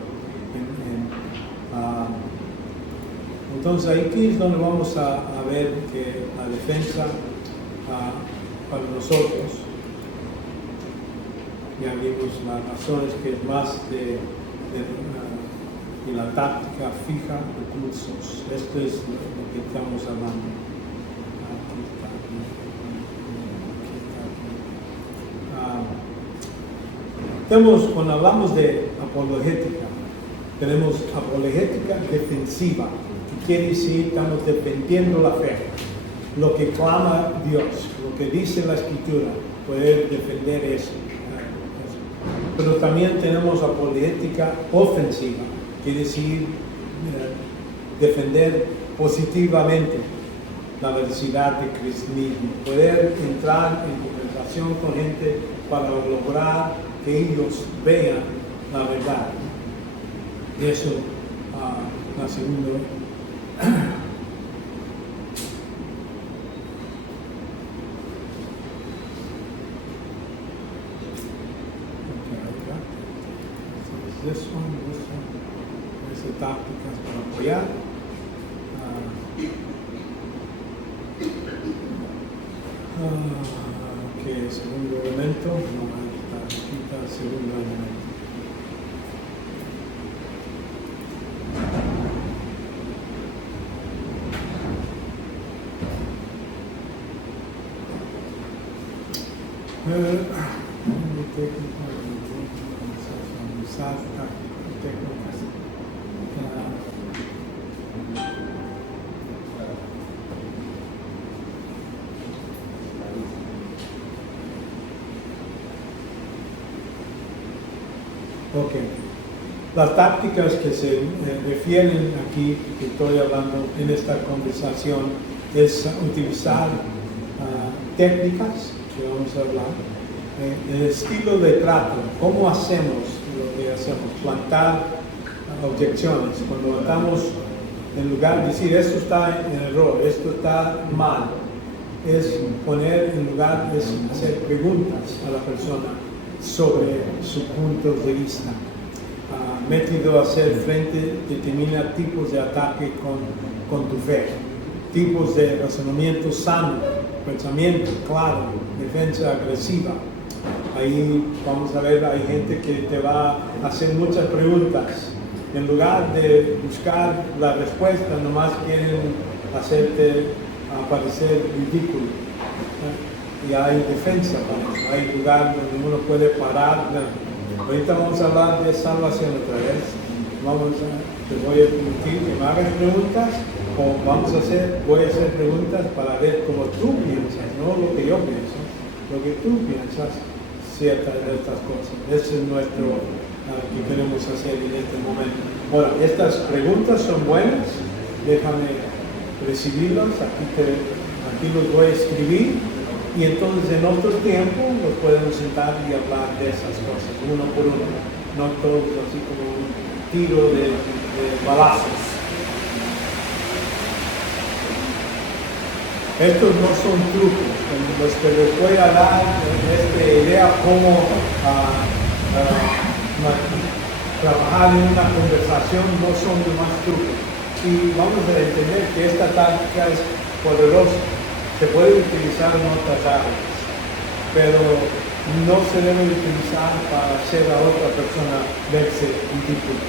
Entonces aquí es donde vamos a ver que la defensa para nosotros, ya vimos las razones que es más de la táctica fija, recursos. Esto es lo que estamos hablando. Cuando hablamos de apologética, tenemos apologética defensiva, que quiere decir que estamos defendiendo la fe, lo que clama Dios, lo que dice la Escritura, poder defender eso. Pero también tenemos apologética ofensiva, quiere decir defender positivamente la veracidad del cristianismo, poder entrar en conversación con gente para lograr que ellos vean la verdad. Y eso, la segunda. This one, esa táctica para apoyar. Ok, segundo elemento, no hay táctica, segundo elemento. Ok. Las tácticas que se refieren aquí, que estoy hablando en esta conversación, es utilizar técnicas, que vamos a hablar, el estilo de trato, cómo hacemos lo que hacemos, plantar objeciones, cuando estamos en lugar de decir esto está en error, esto está mal, es poner en lugar de hacer preguntas a la persona sobre sus puntos de vista. Metido a hacer frente determina tipos de ataque con tu fe, tipos de razonamiento sano, pensamiento claro, defensa agresiva. Ahí vamos a ver, hay gente que te va a hacer muchas preguntas. En lugar de buscar la respuesta, nomás quieren hacerte parecer ridículo. Y hay defensa para eso, hay lugar donde uno puede parar. Ahorita vamos a hablar de salvación otra vez. Te voy a permitir que me hagas preguntas, o voy a hacer preguntas para ver cómo tú piensas, no lo que yo pienso, lo que tú piensas ciertas de estas cosas. Eso es nuestro que queremos hacer en este momento. Ahora, estas preguntas son buenas, déjame recibirlas, aquí los voy a escribir. Y entonces en otro tiempo nos podemos sentar y hablar de esas cosas, uno por uno, no todos así como un tiro de balazos. Estos no son trucos, los que les voy a dar esta idea cómo trabajar en una conversación, no son más trucos. Y vamos a entender que esta táctica es poderosa. Se puede utilizar en otras áreas, pero no se debe utilizar para hacer a otra persona verse ridículo.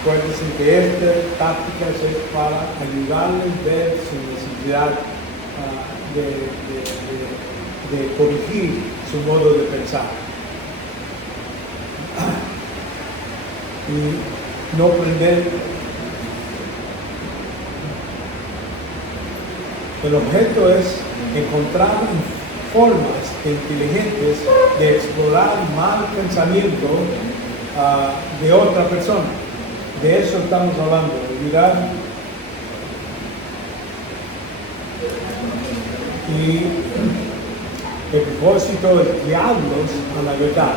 Acuérdense que esta táctica es para ayudarles a ver su necesidad de corregir su modo de pensar. Y no prender. El objeto es encontrar formas inteligentes de explorar mal pensamiento de otra persona. De eso estamos hablando, de ayudar. Y el propósito es guiarlos a la verdad.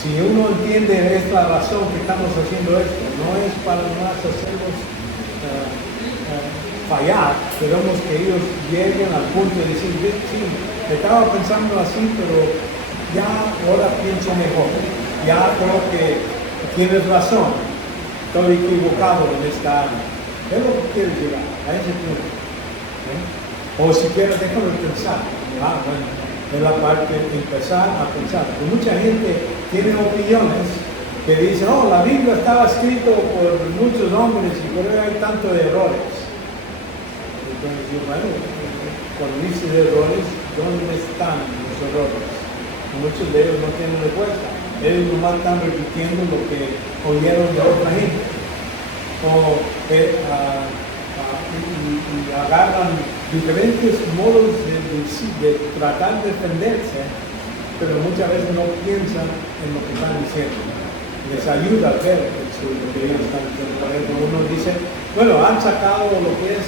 Si uno entiende esta razón que estamos haciendo esto, no es para no hacerlos fallar, queremos que ellos lleguen al punto de decir, sí, estaba pensando así, pero ya ahora pienso mejor, ya creo que tienes razón, estoy equivocado en esta área. Es lo que quieres llegar, a ese punto. O siquiera déjame pensar, bueno, es la parte de empezar a pensar. Porque mucha gente tiene opiniones que dicen, oh, la Biblia estaba escrito por muchos hombres y por ahí hay tantos errores. Entonces yo, bueno, cuando dices errores, ¿dónde están los errores? Muchos de ellos no tienen respuesta. Ellos nomás están repitiendo lo que oyeron de otra gente. O y agarran diferentes modos de tratar de defenderse, pero muchas veces no piensan en lo que están diciendo. Les ayuda a ver lo que ellos están diciendo. Por ejemplo, uno dice, bueno, han sacado lo que es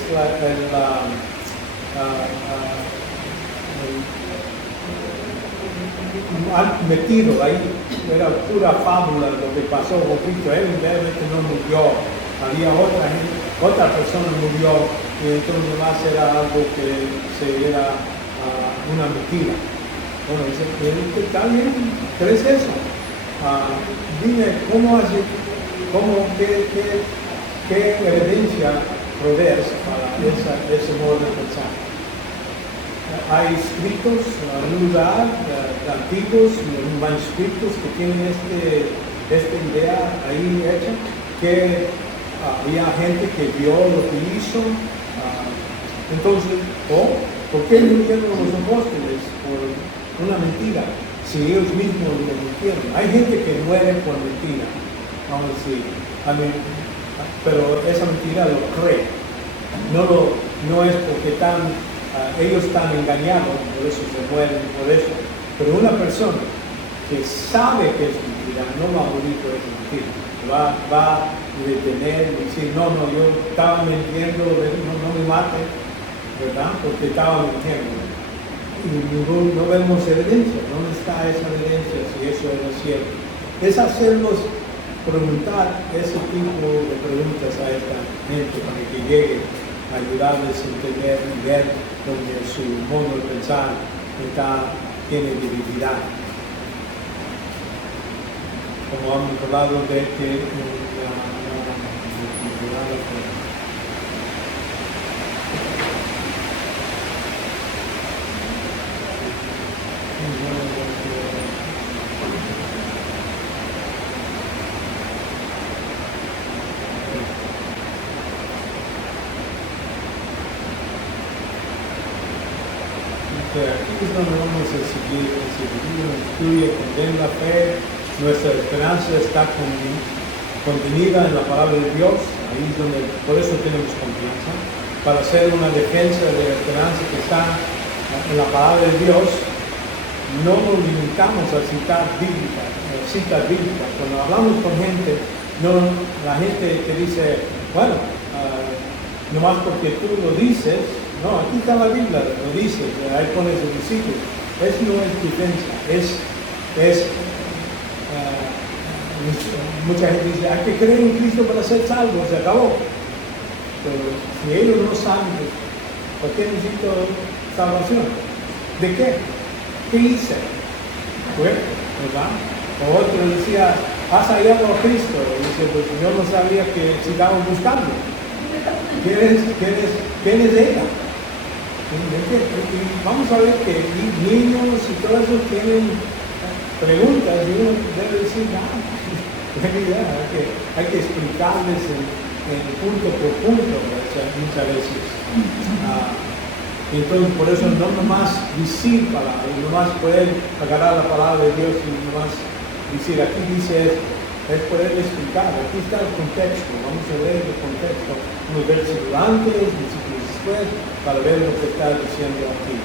han metido ahí, era pura fábula lo que pasó con Cristo. Él realmente no murió, había otra persona murió, y entonces más era algo que era una mentira. Bueno, dice, ¿está bien? ¿Crees eso? Dime, qué evidencia rodeas para ese modo de pensar? Hay escritos en un lugar antiguos, manuscritos que tienen esta idea ahí hecha, que había gente que vio lo que hizo. Entonces, ¿por qué murieron los apóstoles? Por una mentira, si ellos mismos lo mintieron. Hay gente que muere por mentira, vamos a decir, pero esa mentira lo cree. No es porque ellos están engañados, por eso se mueren, por eso. Pero una persona que sabe que es mentira, no va a morir por esa mentira. Va a detener y decir, no, yo estaba mintiendo, no me mate, ¿verdad? Porque estaba mintiendo. Y no vemos evidencia. ¿Dónde está esa evidencia si eso era cierto? Es hacerlos preguntar ese tipo de preguntas a esta gente para que llegue a ayudarles a entender y ver donde su modo de pensar tiene debilidad. Como hemos hablado de que aquí es donde vamos a seguir, estudia, condena la fe, nuestra esperanza está contenida en la palabra de Dios, ahí es donde, por eso tenemos confianza, para hacer una defensa de la esperanza que está en la palabra de Dios. No nos limitamos a citas bíblicas. Cuando hablamos con gente, la gente te dice, bueno, nomás porque tú lo dices, no, aquí está la Biblia, lo dice, ahí pones el versículo. Eso no es defensa, mucha gente dice, hay que creer en Cristo para ser salvo, se acabó. Pero si ellos no saben, ¿por qué necesito salvación? ¿De qué? ¿Qué hice? ¿Verdad? O otro decía, has hallado a Cristo. Y dice, pues yo no sabía que sigamos buscando. ¿Quién es ella? Y vamos a ver que niños y todo eso tienen preguntas y uno debe decir, hay que explicarles en punto por punto muchas veces. Entonces por eso no nomás decir palabras, nomás poder agarrar la palabra de Dios y nomás decir, aquí dice esto, es poder explicar, aquí está el contexto, vamos a ver el contexto, unos versículos antes, versículos después, para ver lo que está diciendo aquí.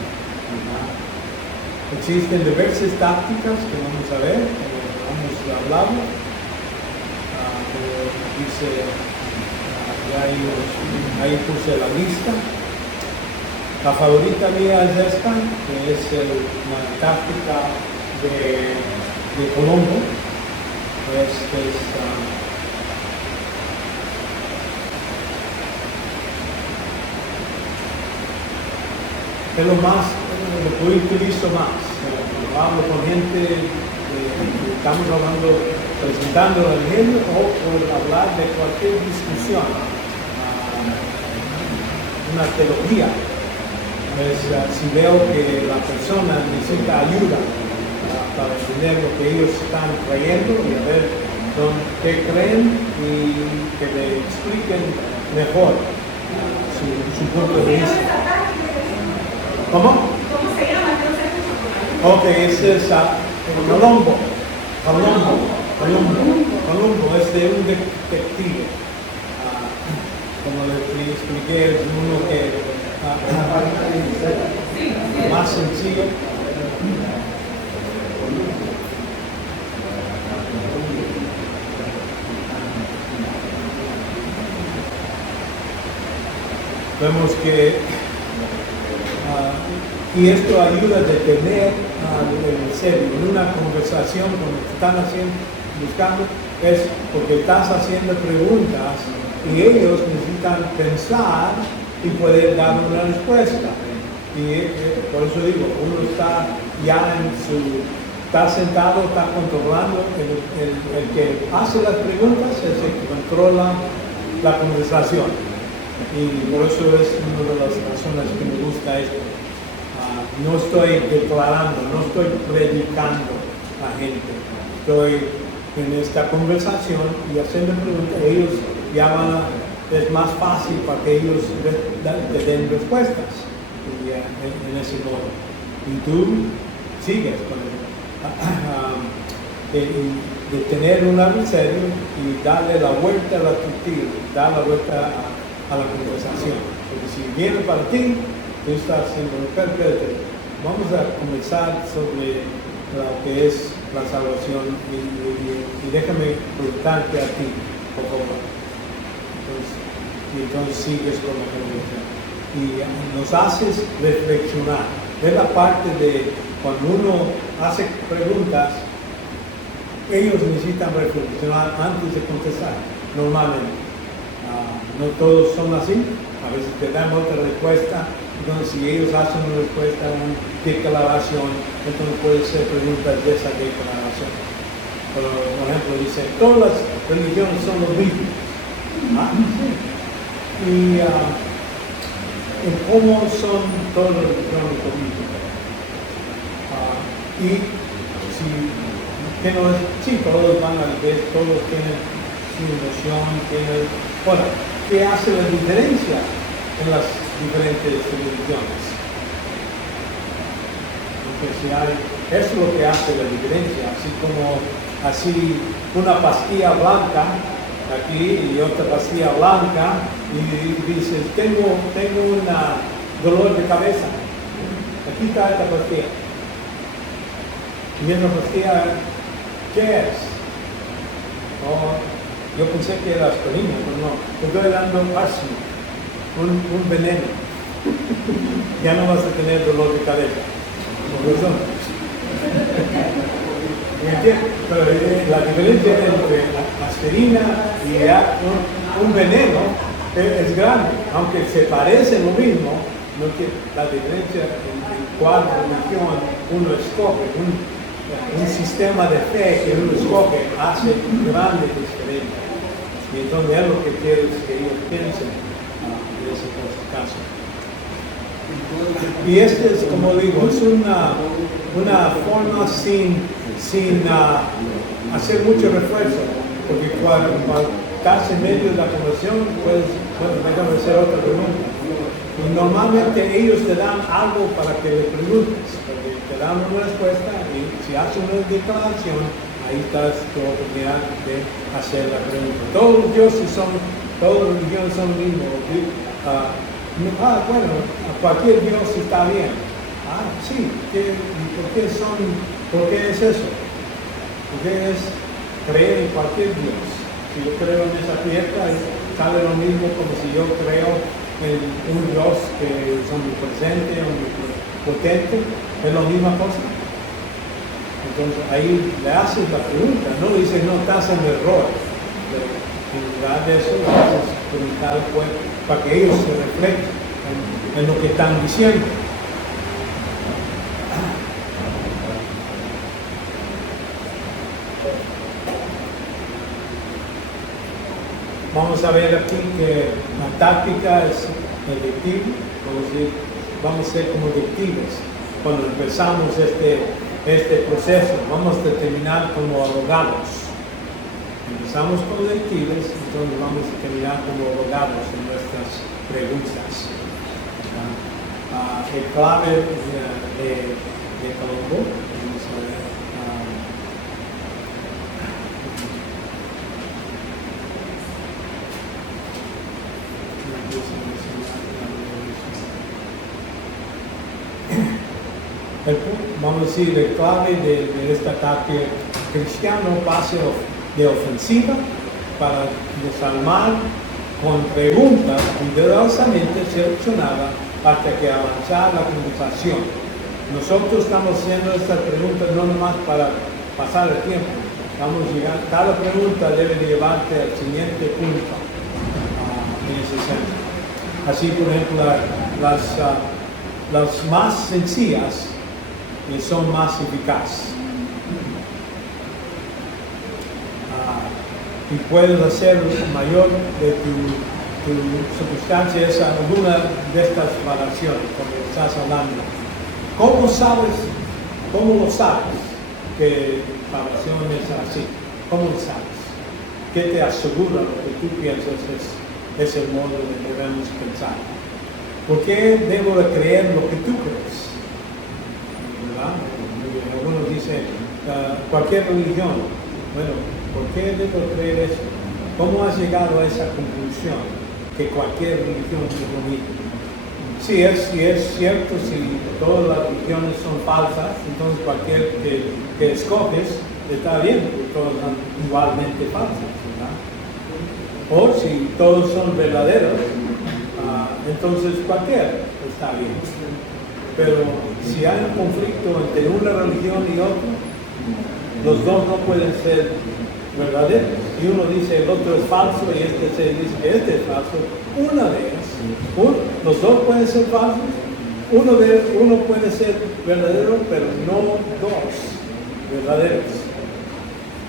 Existen diversas tácticas que vamos a ver, vamos a hablar. dice, ahí puse la lista. La favorita mía es esta, que es la Antártica de Colombo. Es lo que yo utilizo más. Cuando hablo con gente, estamos hablando, presentando el Evangelio o por hablar de cualquier discusión, una teología. Si veo que la persona necesita ayuda para entender lo que ellos están creyendo y a ver qué creen y que me expliquen mejor su punto de vista. ¿Cómo? ¿Cómo se llama? Ok, ese es Colombo. Colombo es de un detective. Como le expliqué, es uno que más sencillo. Vemos que y esto ayuda a detener el cerebro en una conversación cuando están buscando, es porque estás haciendo preguntas y ellos necesitan pensar y poder dar una respuesta. Y por eso digo, uno está ya está sentado, está controlando, el que hace las preguntas es el que controla la conversación. Y por eso es una de las razones que me gusta esto. No estoy declarando, no estoy predicando a la gente. Estoy en esta conversación y haciendo preguntas. Ellos es más fácil para que ellos te den respuestas en ese modo. Y tú sigues con de tener un adversario y darle la vuelta a la tortilla, dar la vuelta a la conversación. Porque si viene para ti, tú estás haciendo perfecto. Vamos a comenzar sobre lo que es la salvación y déjame preguntarte a ti, por favor. Entonces sigues con la conversación. Y nos haces reflexionar. Es la parte de cuando uno hace preguntas, ellos necesitan reflexionar antes de contestar, normalmente. No todos son así, a veces te dan otra respuesta, entonces si ellos hacen una respuesta, una declaración, entonces puede ser preguntas de esa declaración. Pero, por ejemplo, dice, todas las religiones son los mismos. Sí. Y cómo son todas las religiones los mismos. Y si sí, todos van a ver, todos tienen su emoción, bueno, ¿qué hace la diferencia en las diferentes religiones? Porque eso es lo que hace la diferencia, así una pastilla blanca aquí y otra pastilla blanca y dices, tengo un dolor de cabeza, aquí está esta pastilla. Y esa pastilla, ¿qué es? Yo pensé que era aspirina, pero no. Te estoy dando ácido, un veneno. Ya no vas a tener dolor de cabeza. Por eso. Pero la diferencia entre aspirina y un veneno es grande. Aunque se parecen lo mismo, la diferencia en cuál religión uno escoge, un sistema de fe que uno escoge hace grandes diferencias. Y entonces es lo que quieres que ellos piensen en ese caso. Y este es, como digo, es una forma sin hacer mucho refuerzo, porque cuando estás en medio de la conversación, pues, déjame hacer otra pregunta. Y normalmente ellos te dan algo para que le preguntes, porque te dan una respuesta y si haces una declaración, ahí está tu oportunidad de hacer la pregunta. Todos los dioses todas las religiones son lo mismo. Bueno, cualquier dios está bien. Sí, ¿por qué es eso? Porque es creer en cualquier dios. Si yo creo en esa fiesta, sale lo mismo como si yo creo en un Dios que es omnipresente, omnipotente, es la misma cosa. Entonces ahí le haces la pregunta, no dices no estás en error, pero en lugar de eso le haces preguntar después para que ellos se reflejen en lo que están diciendo. Vamos a ver aquí que la táctica es detective, vamos a ser como detectives cuando empezamos este proceso. Vamos a terminar como abogados. Empezamos como detectives, entonces vamos a terminar como abogados en nuestras preguntas. El clave de Colombo, vamos a ver. Vamos a decir, el clave de esta ataque cristiano pase de ofensiva para desarmar con preguntas cuidadosamente seleccionadas hasta que avanzar la conversación. Nosotros estamos haciendo estas preguntas no nomás para pasar el tiempo. Vamos a llegar, cada pregunta debe llevarte al siguiente punto en ese sentido. Así, por ejemplo, las más sencillas son más eficaces. Y puedes hacer mayor de tu circunstancia es alguna de estas variaciones cuando estás hablando. ¿Cómo lo sabes que la variación es así? ¿Cómo lo sabes? ¿Qué te asegura lo que tú piensas es el modo en que debemos pensar? ¿Por qué debo de creer lo que tú crees? ¿Verdad? Algunos dicen, cualquier religión. Bueno, ¿por qué debo creer eso? ¿Cómo has llegado a esa conclusión que cualquier religión es lo mismo? Si es cierto, si todas las religiones son falsas, entonces cualquier que escoges está bien, porque todos son igualmente falsas, ¿verdad? O si todos son verdaderos, entonces cualquiera está bien. Pero si hay un conflicto entre una religión y otra, los dos no pueden ser verdaderos. Y uno dice el otro es falso y este dice que este es falso. Una de ellas, los dos pueden ser falsos, uno puede ser verdadero, pero no dos verdaderos.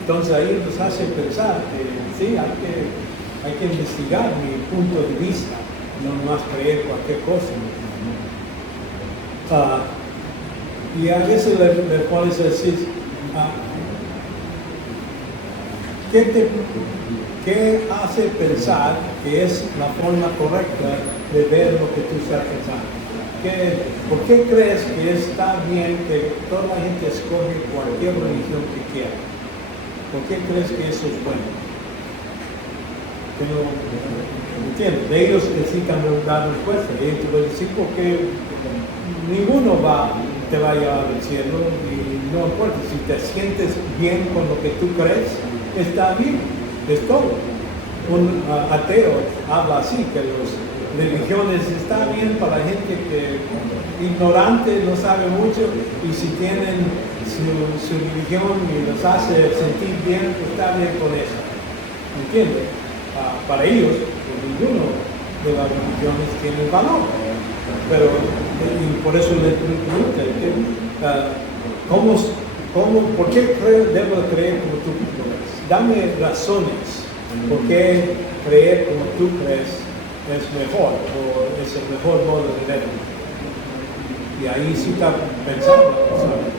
Entonces ahí nos hace pensar que sí, hay que investigar mi punto de vista, no más creer cualquier cosa. Y a veces le pones a decir, ¿qué hace pensar que es la forma correcta de ver lo que tú estás pensando? ¿Por qué crees que está bien que toda la gente escoge cualquier religión que quiera? ¿Por qué crees que eso es bueno? Pero, ¿entiendes? De ellos necesitan dar respuesta. Y tú vas a decir, porque ninguno te va a llevar al cielo y no importa. Si te sientes bien con lo que tú crees, está bien, es todo. Un ateo habla así, que las religiones están bien para gente que ignorante, no sabe mucho, y si tienen su religión y los hace sentir bien, pues está bien con eso. ¿Entiendes? Para ellos, pues, ninguno de las religiones tiene valor. Pero, y por eso les pregunto, ¿por qué debo creer como tú crees? Dame razones por qué creer como tú crees es mejor o es el mejor modo de verlo. Y ahí sí está pensando, ¿sabes?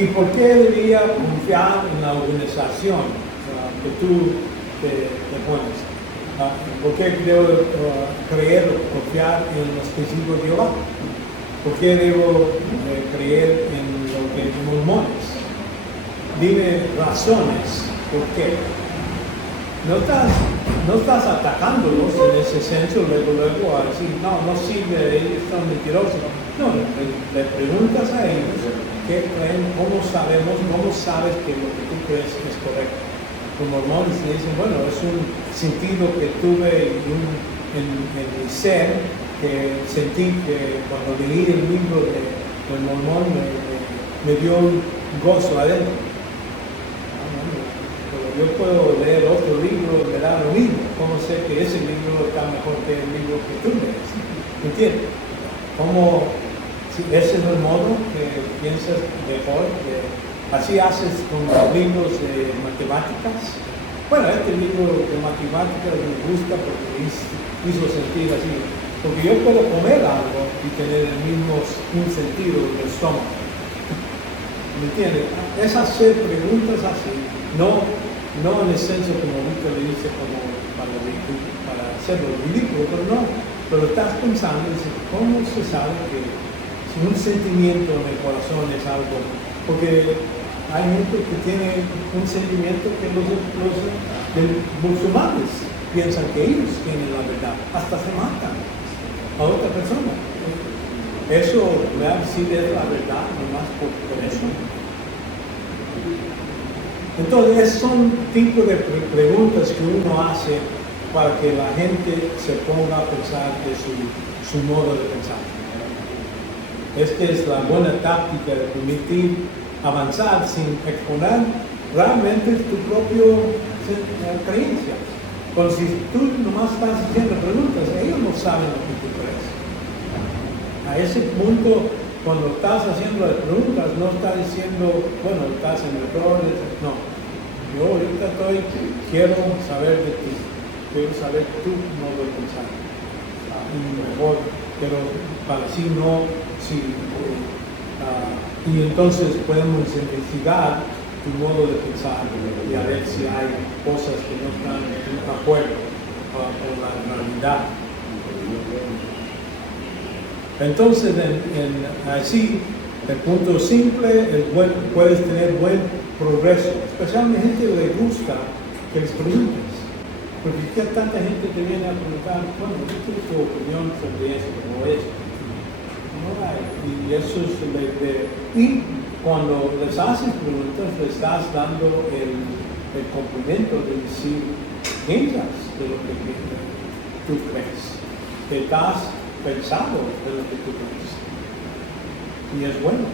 ¿Y por qué debería confiar en la organización que tú te pones? ¿Por qué debo creer o confiar en los principios de Jehová? ¿Por qué debo creer en lo que mormones? Dime razones, ¿por qué? No estás atacándolos en ese senso, luego a decir, no sirve, ellos son mentirosos. No, le preguntas a ellos ¿Qué creen? ¿Cómo sabemos? ¿Cómo sabes que lo que tú crees es correcto? Los mormones le dicen, bueno, es un sentido que tuve en mi ser, que sentí que cuando leí el libro del mormón me dio un gozo adentro. Pero yo puedo leer otro libro y me da lo mismo. ¿Cómo sé que ese libro está mejor que el libro que tú lees? ¿Me entiendes? ¿Cómo, si ese es el modo que piensas mejor? Así haces con los libros de matemáticas. Bueno, este libro de matemáticas me gusta porque me hizo sentir así. Porque yo puedo comer algo y tener un sentido en el estómago. ¿Me entiendes? Es hacer preguntas así, no en el senso como Víctor le dice, como para hacerlo ridículo, pero no. Pero estás pensando, ¿cómo se sabe que si un sentimiento en el corazón es algo? Porque hay gente que tiene un sentimiento que los musulmanes piensan que ellos tienen la verdad, hasta se matan a otra persona. Eso me va a decir es la verdad, nomás por eso. Entonces, son tipos de preguntas que uno hace para que la gente se ponga a pensar de su modo de pensar. Esta es la buena táctica de permitir avanzar sin exponer realmente tu propia creencia. Pero si tú nomás estás haciendo preguntas, ellos no saben lo que tú crees. A ese punto, cuando estás haciendo las preguntas, no estás diciendo, bueno, estás en errores. No. Yo ahorita quiero saber de ti. Quiero saber tu modo de pensar. Y mejor, pero para así no, y entonces podemos investigar tu modo de pensar y a ver si hay cosas que no están en acuerdo con la realidad. Entonces, así, el punto simple, puedes tener buen progreso. Especialmente a gente le gusta que les preguntes. Porque ¿qué tanta gente te viene a preguntar? Bueno, ¿qué es tu opinión sobre esto o esto? No hay. Y eso es y cuando les haces preguntas, le estás dando el complemento de decir ellas de lo que tú crees. Que estás pensado de lo que tú crees. Y es bueno.